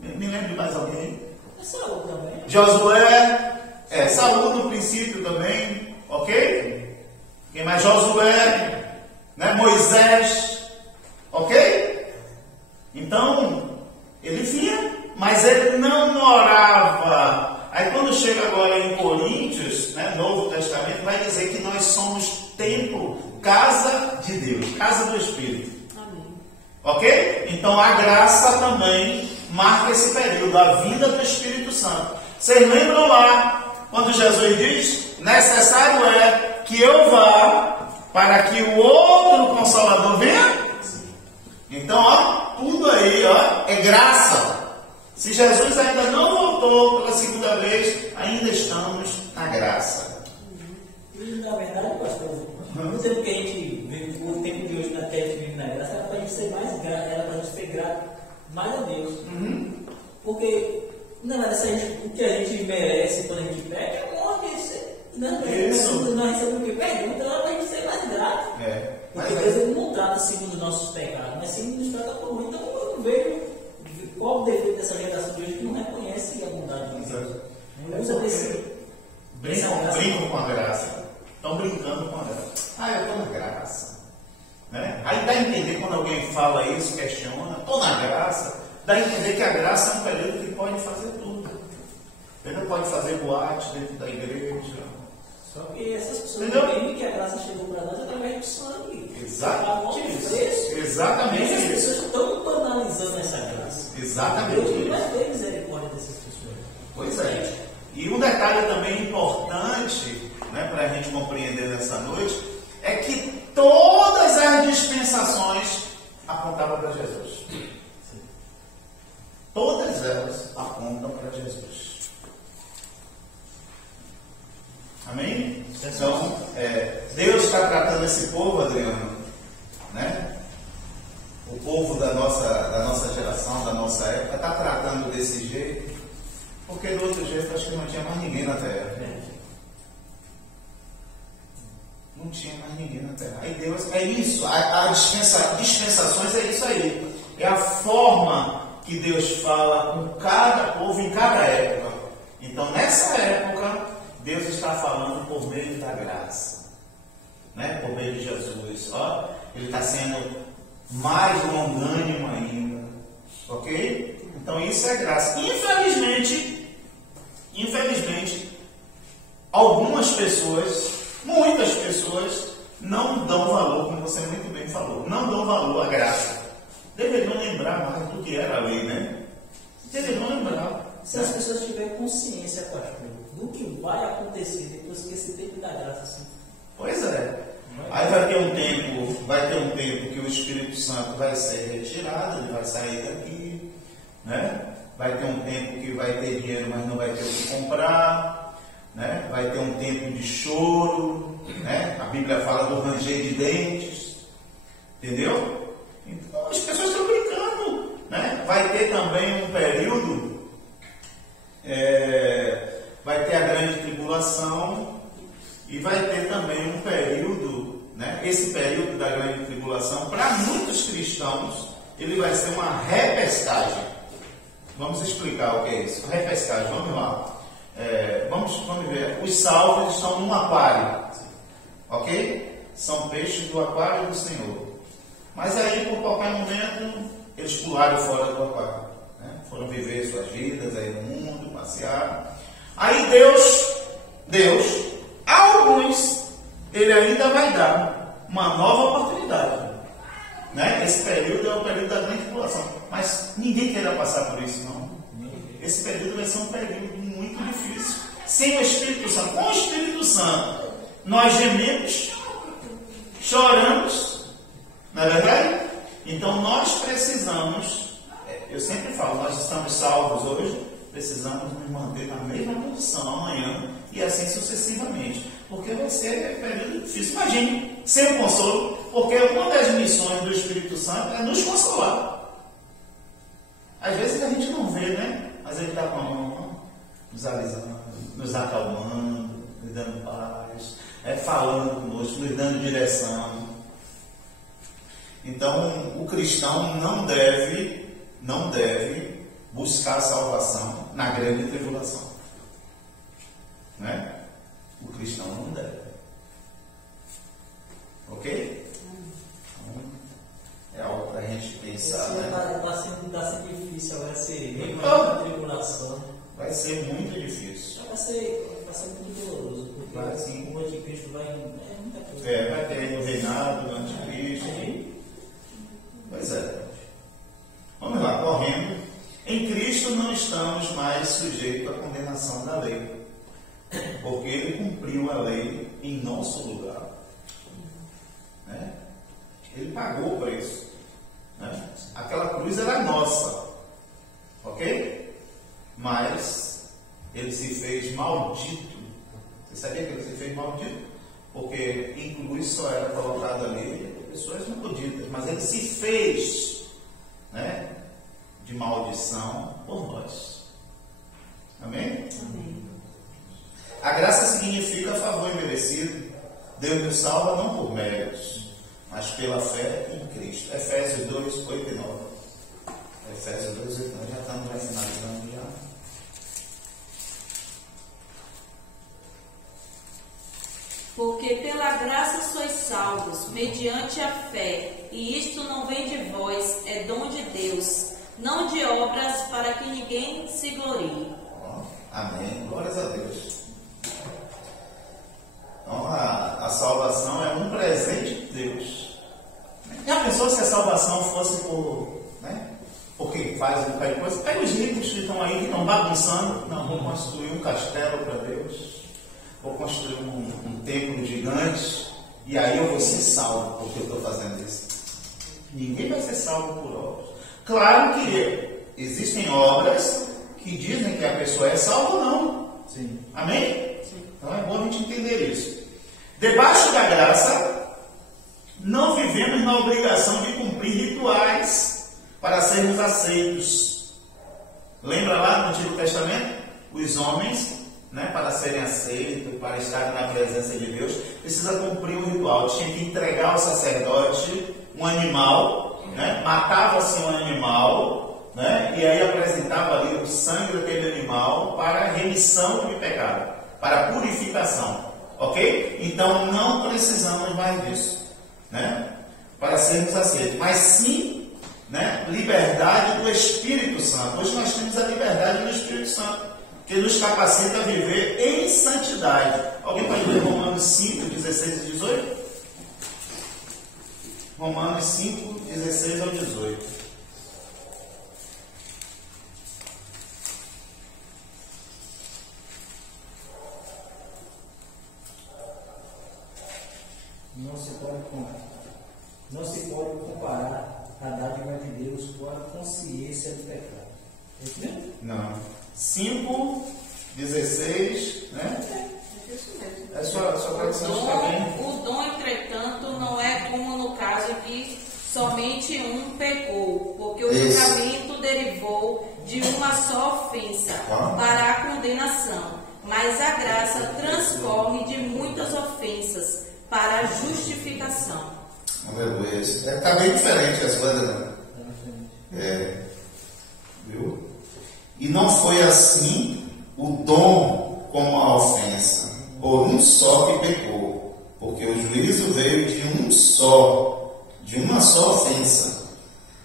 Me lembro de mais alguém? Saúl também. Josué, Saúl no princípio também, ok? Quem mais? Josué, Moisés, ok? Então, ele vinha, mas ele não morava. Aí quando chega agora em Coríntios, Novo Testamento, vai dizer que nós somos templo, casa de Deus, casa do Espírito. Amém. Ok? Então a graça também marca esse período, a vinda do Espírito Santo. Vocês lembram lá, quando Jesus diz, necessário é que eu vá para que o outro Consolador venha? Então, tudo aí, é graça. Se Jesus ainda não voltou pela segunda vez, ainda estamos na graça. E, na verdade, pastor, no tempo que a gente vive, o tempo de hoje na terra que vive na graça, era para a gente ser mais grato, era para a gente ser grato mais a Deus. Porque, na verdade, o que a gente merece quando a gente pega é morte. Nós recebemos o que perdemos, então era para a gente ser mais grato. Porque Deus ele não trata segundo os nossos pecados, mas sim nos trata por ruim. Então eu não vejo qual o defeito dessa geração de hoje que não reconhece a bondade de Deus. Brincam com a graça. Estão brincando com a graça. Eu estou na graça. Aí dá a entender quando alguém fala isso, questiona, estou na graça, dá a entender que a graça é um período que pode fazer tudo. Ele pode fazer boate dentro da igreja. Só que essas pessoas entendem que a graça chegou para nós através do sangue. Exatamente. As pessoas estão banalizando essa graça. Exatamente. Deus não vai ter misericórdia dessas pessoas. Pois é. E um detalhe também importante, para a gente compreender nessa noite, é que todas as dispensações apontavam para Jesus. Todas elas apontam para Jesus. Amém? Então, Deus está tratando esse povo, Adriano, o povo da nossa geração, da nossa época, está tratando desse jeito, porque do outro jeito acho que não tinha mais ninguém na terra. Não tinha mais ninguém na terra. Aí Deus, é isso, dispensações é isso aí. É a forma que Deus fala com cada povo em cada época. Então, nessa época, Deus está falando por meio da graça, por meio de Jesus. Ele está sendo mais longânimo ainda, ok? Então isso é graça. Infelizmente, algumas pessoas, muitas pessoas, não dão valor, como você muito bem falou, não dão valor à graça. Deveriam lembrar mais do que era a lei, Deveriam lembrar. Se as pessoas tiverem consciência, pastor, do que vai acontecer depois que esse tempo da graça assim. Pois é. Aí vai ter um tempo que o Espírito Santo vai ser retirado, né? Vai ter um tempo que vai ter dinheiro, mas não vai ter o que comprar, né? Vai ter um tempo de choro, né? A Bíblia fala do ranger de dentes, entendeu? Então as pessoas estão brincando, né? Vai ter também um período, vai ter a grande tribulação e vai ter também um período, né? Esse período da grande tribulação, para muitos cristãos, ele vai ser uma repescagem. Vamos explicar o que é isso. Repescagem, vamos lá. Vamos ver. Os salvos estão num aquário, ok? São peixes do aquário do Senhor. Mas aí, por qualquer momento, eles pularam fora do aquário, né? Foram viver suas vidas aí no mundo, passear. Aí Deus, a alguns, Ele ainda vai dar uma nova oportunidade, né? Esse período é o período da grande tribulação. Mas ninguém queira passar por isso, não. Esse período vai ser um período muito difícil. Sem o Espírito Santo. Com o Espírito Santo, nós gememos, choramos, não é verdade? Então nós precisamos, eu sempre falo, nós estamos salvos hoje, precisamos nos manter na mesma posição amanhã e assim sucessivamente. Porque vai ser um período difícil. Imagine, sem o consolo, porque uma das missões do Espírito Santo é nos consolar. Às vezes a gente não vê, né? Mas ele está com a mão nos avisando, nos acalmando, nos dando paz, falando conosco, nos dando direção. Então, o cristão não deve buscar salvação na grande tribulação. Né? O cristão não deve. Ok? É algo para a gente pensar. Está sendo difícil, vai ser uma tribulação. Vai ser muito difícil. Vai ser muito doloroso, porque o anticristo vai. Muita coisa. Vai ter o reinado do anticristo. Pois é. Vamos lá, correndo. Em Cristo não estamos mais sujeitos à condenação da lei, porque Ele cumpriu a lei em nosso lugar. Né? Ele pagou o preço. Né? Aquela cruz era nossa. Ok? Mas Ele se fez maldito. Você sabia que Ele se fez maldito? Porque em cruz só era colocado ali pessoas não malditas. Mas Ele se fez, né, de maldição por nós. Amém? Amém. A graça significa favor imerecido. Deus nos salva não por méritos, mas pela fé em Cristo. Efésios 2, 8 e 9. Efésios 2, 8 e 9. Já estamos finalizando já. Porque pela graça sois salvos, mediante a fé, e isto não vem de vós, é dom de Deus, não de obras, para que ninguém se glorie. Amém. Glórias a Deus. Então, a salvação é um presente de Deus. Já pensou se a salvação fosse porque faz um bocado de coisa? Pega os ricos que estão aí, que estão bagunçando. Não, vou construir um castelo para Deus. Vou construir um templo gigante. E aí eu vou ser salvo porque eu estou fazendo isso. Ninguém vai ser salvo por obras. Claro que existem obras que dizem que a pessoa é salva ou não. Sim. Amém? Sim. Então é bom a gente entender isso. Debaixo da graça, não vivemos na obrigação de cumprir rituais para sermos aceitos. Lembra lá no Antigo Testamento? Os homens, né, para serem aceitos, para estarem na presença de Deus, precisa cumprir um ritual. Tinha que entregar ao sacerdote um animal, né? Matava-se um animal, né? E aí apresentava ali o sangue daquele animal para remissão de pecado, para purificação. Ok? Então não precisamos mais disso, né? Para sermos aceitos, mas sim, né, liberdade do Espírito Santo. Hoje nós temos a liberdade do Espírito Santo, que nos capacita a viver em santidade. Alguém pode ler Romanos 5, 16 e 18? Romanos 5, 16 ao 18. Não se pode comparar a dádiva de Deus com a consciência do pecado. Não. 5:16, né? É sua tradução também. O dom, entretanto, não é como no caso que somente um pecou, porque o julgamento derivou de uma só ofensa para a condenação, mas a graça transcorre de muitas ofensas para a justificação. Aleluia. Está bem diferente as coisas, né? Viu? E não foi assim o dom como a ofensa, por um só que pecou, porque o juízo veio de uma só ofensa,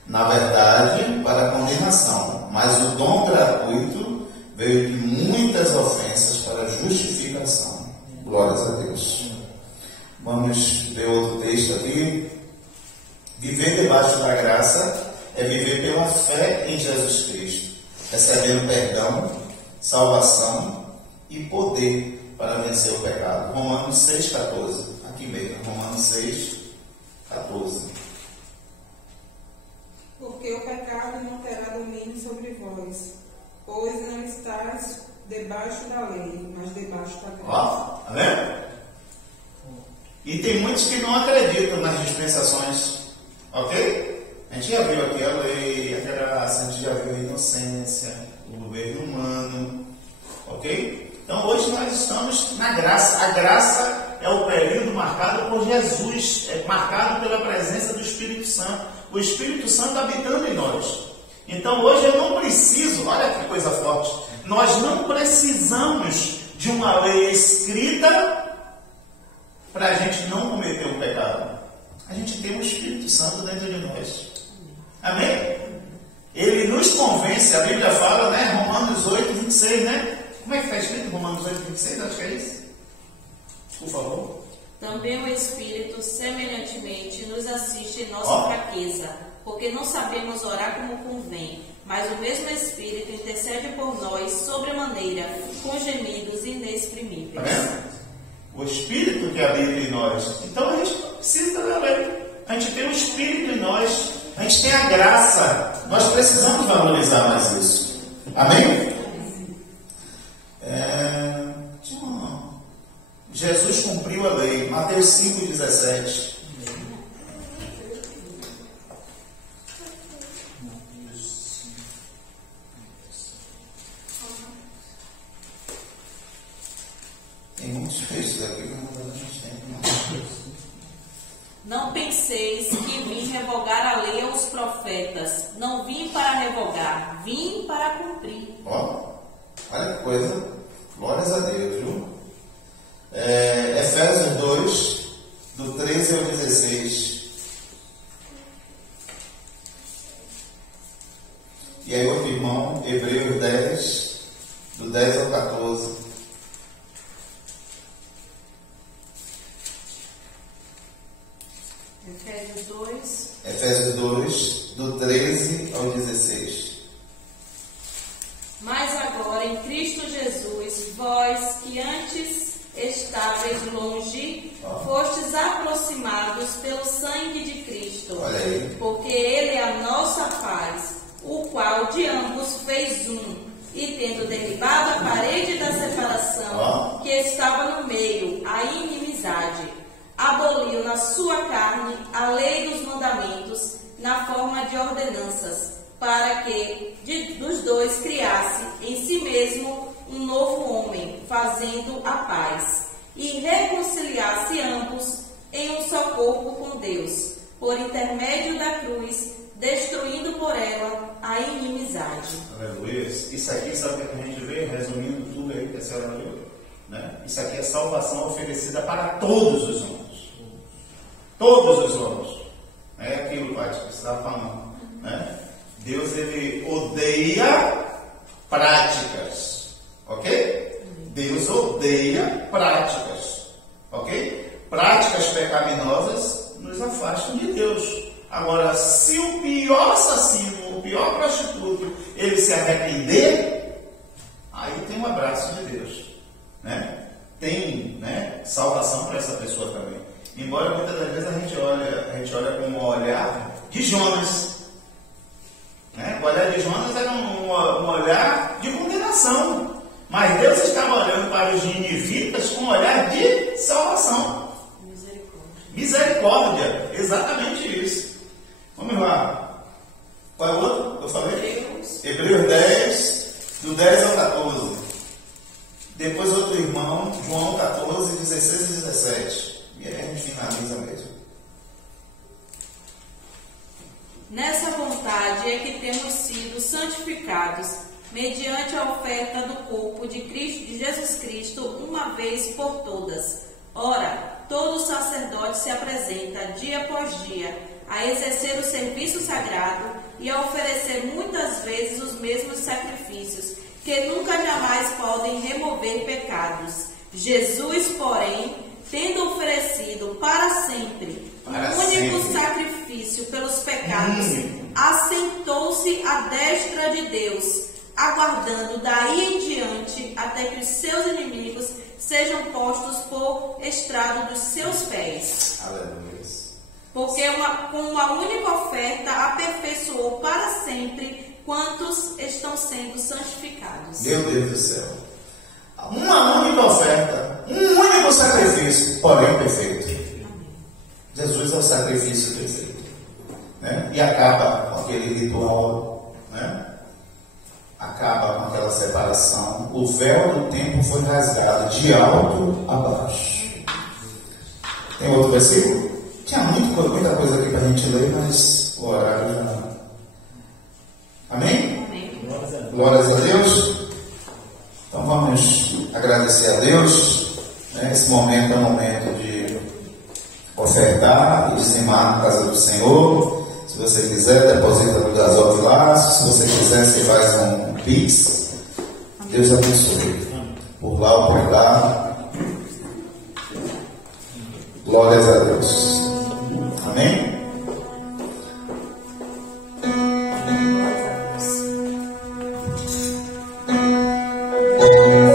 na verdade, para a condenação, mas o dom gratuito veio de muitas ofensas para a justificação. Glórias a Deus. Vamos ver outro texto aqui. Viver debaixo da graça é viver pela fé em Jesus Cristo, recebendo perdão, salvação e poder para vencer o pecado. Romanos 6,14. Aqui mesmo, Romanos 6,14. Porque o pecado não terá domínio sobre vós, pois não estás debaixo da lei, mas debaixo da graça. Ó, tá vendo? E tem muitos que não acreditam nas dispensações, ok? A gente já viu aqui a lei, a graça, a gente já viu a inocência, o governo humano, ok? Então hoje nós estamos na graça. A graça é o período marcado por Jesus, é marcado pela presença do Espírito Santo. O Espírito Santo habitando em nós. Então hoje eu não preciso, olha que coisa forte, nós não precisamos de uma lei escrita para a gente não cometer o pecado. A gente tem o Espírito Santo dentro de nós. Amém? Ele nos convence, a Bíblia fala, né? Romanos 8:26, né? Como é que está escrito Romanos 8:26? Acho que é isso. Por favor. Também o Espírito, semelhantemente, nos assiste em nossa fraqueza, porque não sabemos orar como convém, mas o mesmo Espírito intercede por nós sobremaneira, com gemidos inexprimíveis. Tá vendo? O Espírito que habita em nós. Então a gente não precisa da lei. A gente tem o Espírito em nós. A gente tem a graça. Nós precisamos valorizar mais isso. Amém? Jesus cumpriu a lei. Mateus 5:17. Tem muitos textos aqui que não tem. Não penseis que vim revogar a lei aos profetas. Não vim para revogar, vim para cumprir. Olha que coisa. Glórias a Deus, viu? Efésios 2, do 13 ao 16. E aí outro irmão, Hebreus 10, do 10 ao 14. Efésios 2, do 13 ao 16. Mas agora em Cristo Jesus, vós que antes estáveis longe, fostes aproximados pelo sangue de Cristo, porque Ele é a nossa paz, o qual de ambos fez um, e tendo derribado a parede da separação que estava no meio, a inimizade, aboliu na sua carne a lei dos mandamentos na forma de ordenanças, para que dos dois criasse em si mesmo um novo homem, fazendo a paz, e reconciliasse ambos em um só corpo com Deus, por intermédio da cruz, destruindo por ela a inimizade. Aleluia. Isso aqui, sabe o que a gente vê? Resumindo tudo aí que a senhora leu, né? Isso aqui é salvação oferecida para todos os homens. Todos os homens. É aquilo, Pai, que você estava falando, né? Deus, ele odeia práticas, ok? Deus odeia práticas, ok? Práticas pecaminosas nos afastam de Deus. Agora, se o pior assassino, o pior prostituto, ele se arrepender, aí tem um abraço de Deus, né? Tem, né, salvação para essa pessoa também. Embora muitas das vezes a gente olha com um olhar de Jonas. Né? O olhar de Jonas era um um olhar de condenação. Mas Deus estava olhando para os ninivitas com um olhar de salvação. Misericórdia. Exatamente isso. Vamos lá. Qual é o outro? Eu falei? Hebreus 10, do 10 ao 14. Depois outro irmão, João 14, 16 e 17. E aí a gente finaliza mesmo. Nessa vontade é que temos sido santificados, mediante a oferta do corpo de Cristo, de Jesus Cristo, uma vez por todas. Ora, todo sacerdote se apresenta dia após dia a exercer o serviço sagrado e a oferecer muitas vezes os mesmos sacrifícios, que nunca jamais podem remover pecados. Jesus, porém, tendo oferecido para sempre um único sacrifício pelos pecados, assentou-se à destra de Deus, aguardando daí em diante até que os seus inimigos sejam postos por estrado dos seus pés. Aleluia. Porque com uma única oferta aperfeiçoou para sempre quantos estão sendo santificados. Meu Deus do céu. Uma única oferta, um único sacrifício, porém perfeito. Jesus é o sacrifício perfeito. Né? E acaba com aquele ritual, né? Acaba com aquela separação. O véu do templo foi rasgado de alto a baixo. Tem outro versículo? Tinha muita coisa aqui para a gente ler, mas o horário já. Amém? Amém. Glórias a Deus. Então vamos agradecer a Deus. Né? Esse momento é um momento de ofertar e dizimar na casa do Senhor. Se você quiser, deposita no Gasote Laço. Se você quiser, você faz um Pix. Deus abençoe. Por lá ou por lá. Glórias a Deus. Amém? Oh,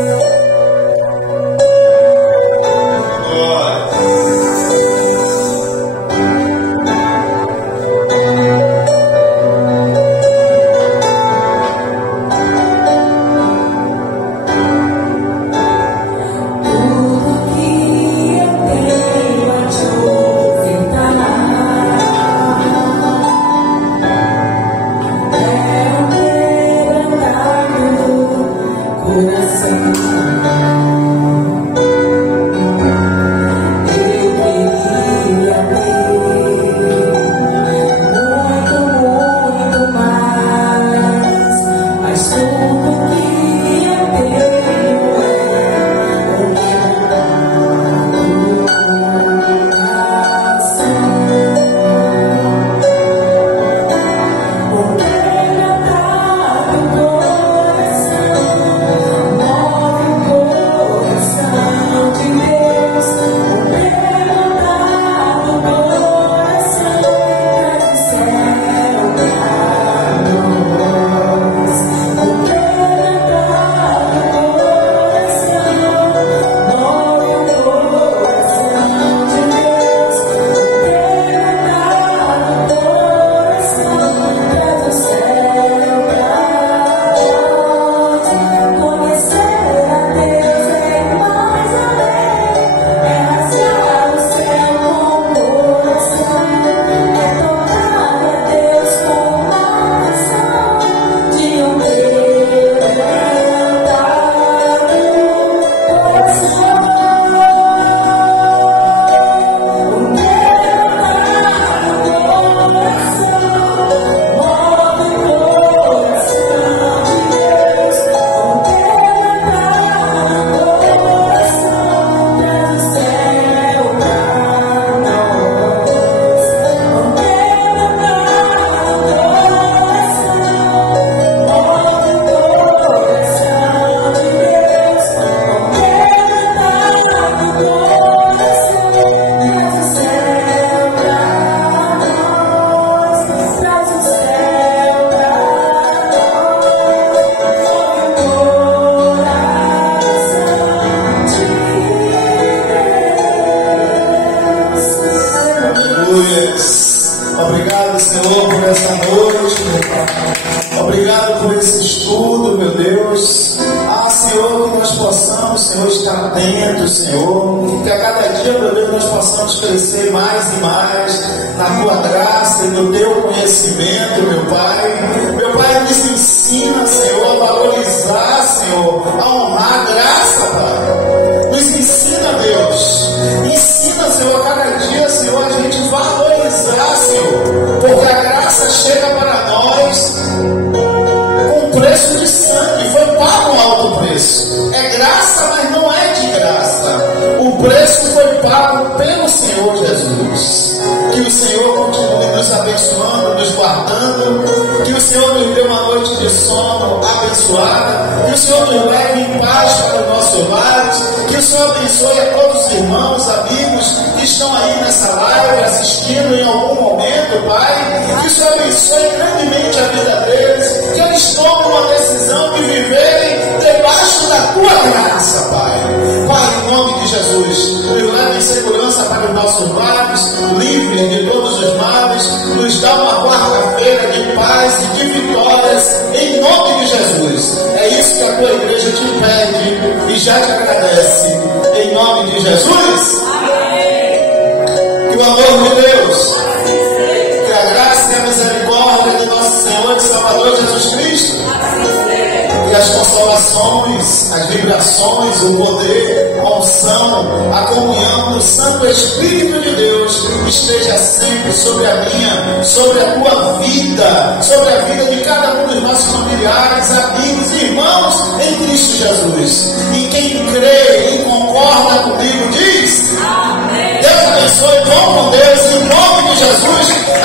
Deus. Senhor, que nós possamos, Senhor, estar atentos, Senhor, que a cada dia, meu Deus, nós possamos crescer mais e mais na Tua graça e no Teu conhecimento, meu Pai. Meu Pai, nos ensina, Senhor, a valorizar, Senhor, a honrar a graça, Pai. Nos ensina, Deus. Ensina, Senhor, a cada dia, Senhor, a gente valorizar, Senhor, porque a graça chega para nós com preço de sangue, foi pago um alto preço. É graça, mas não é de graça. O preço foi pago pelo Senhor Jesus. Que o Senhor continue nos abençoando, nos guardando. Que o Senhor nos dê uma noite de sono abençoada. Que o Senhor nos leve em paz para o nosso lar. Que o Senhor abençoe a todos os irmãos, amigos que estão aí nessa live assistindo em algum momento, Pai. Que o Senhor abençoe grandemente a vida deles. Que eles tomem uma decisão de viverem debaixo da Tua graça, Pai. Pai, em nome de Jesus, nos leve em segurança para os nossos lares, livres de todos os males, nos dá uma quarta-feira de paz e de vitórias, em nome de Jesus. É isso que a Tua igreja te pede e já te agradece, em nome de Jesus. Amém. Que o amor de Deus, que a graça e a misericórdia de nosso Senhor e Salvador Jesus Cristo, e as consolações, as vibrações, o poder, a unção, a comunhão do Santo Espírito de Deus esteja sempre sobre a minha, sobre a tua vida, sobre a vida de cada um dos nossos familiares, amigos e irmãos em Cristo Jesus. E quem crê e concorda comigo diz: Amém. Deus abençoe, vamos com Deus, em nome de Jesus.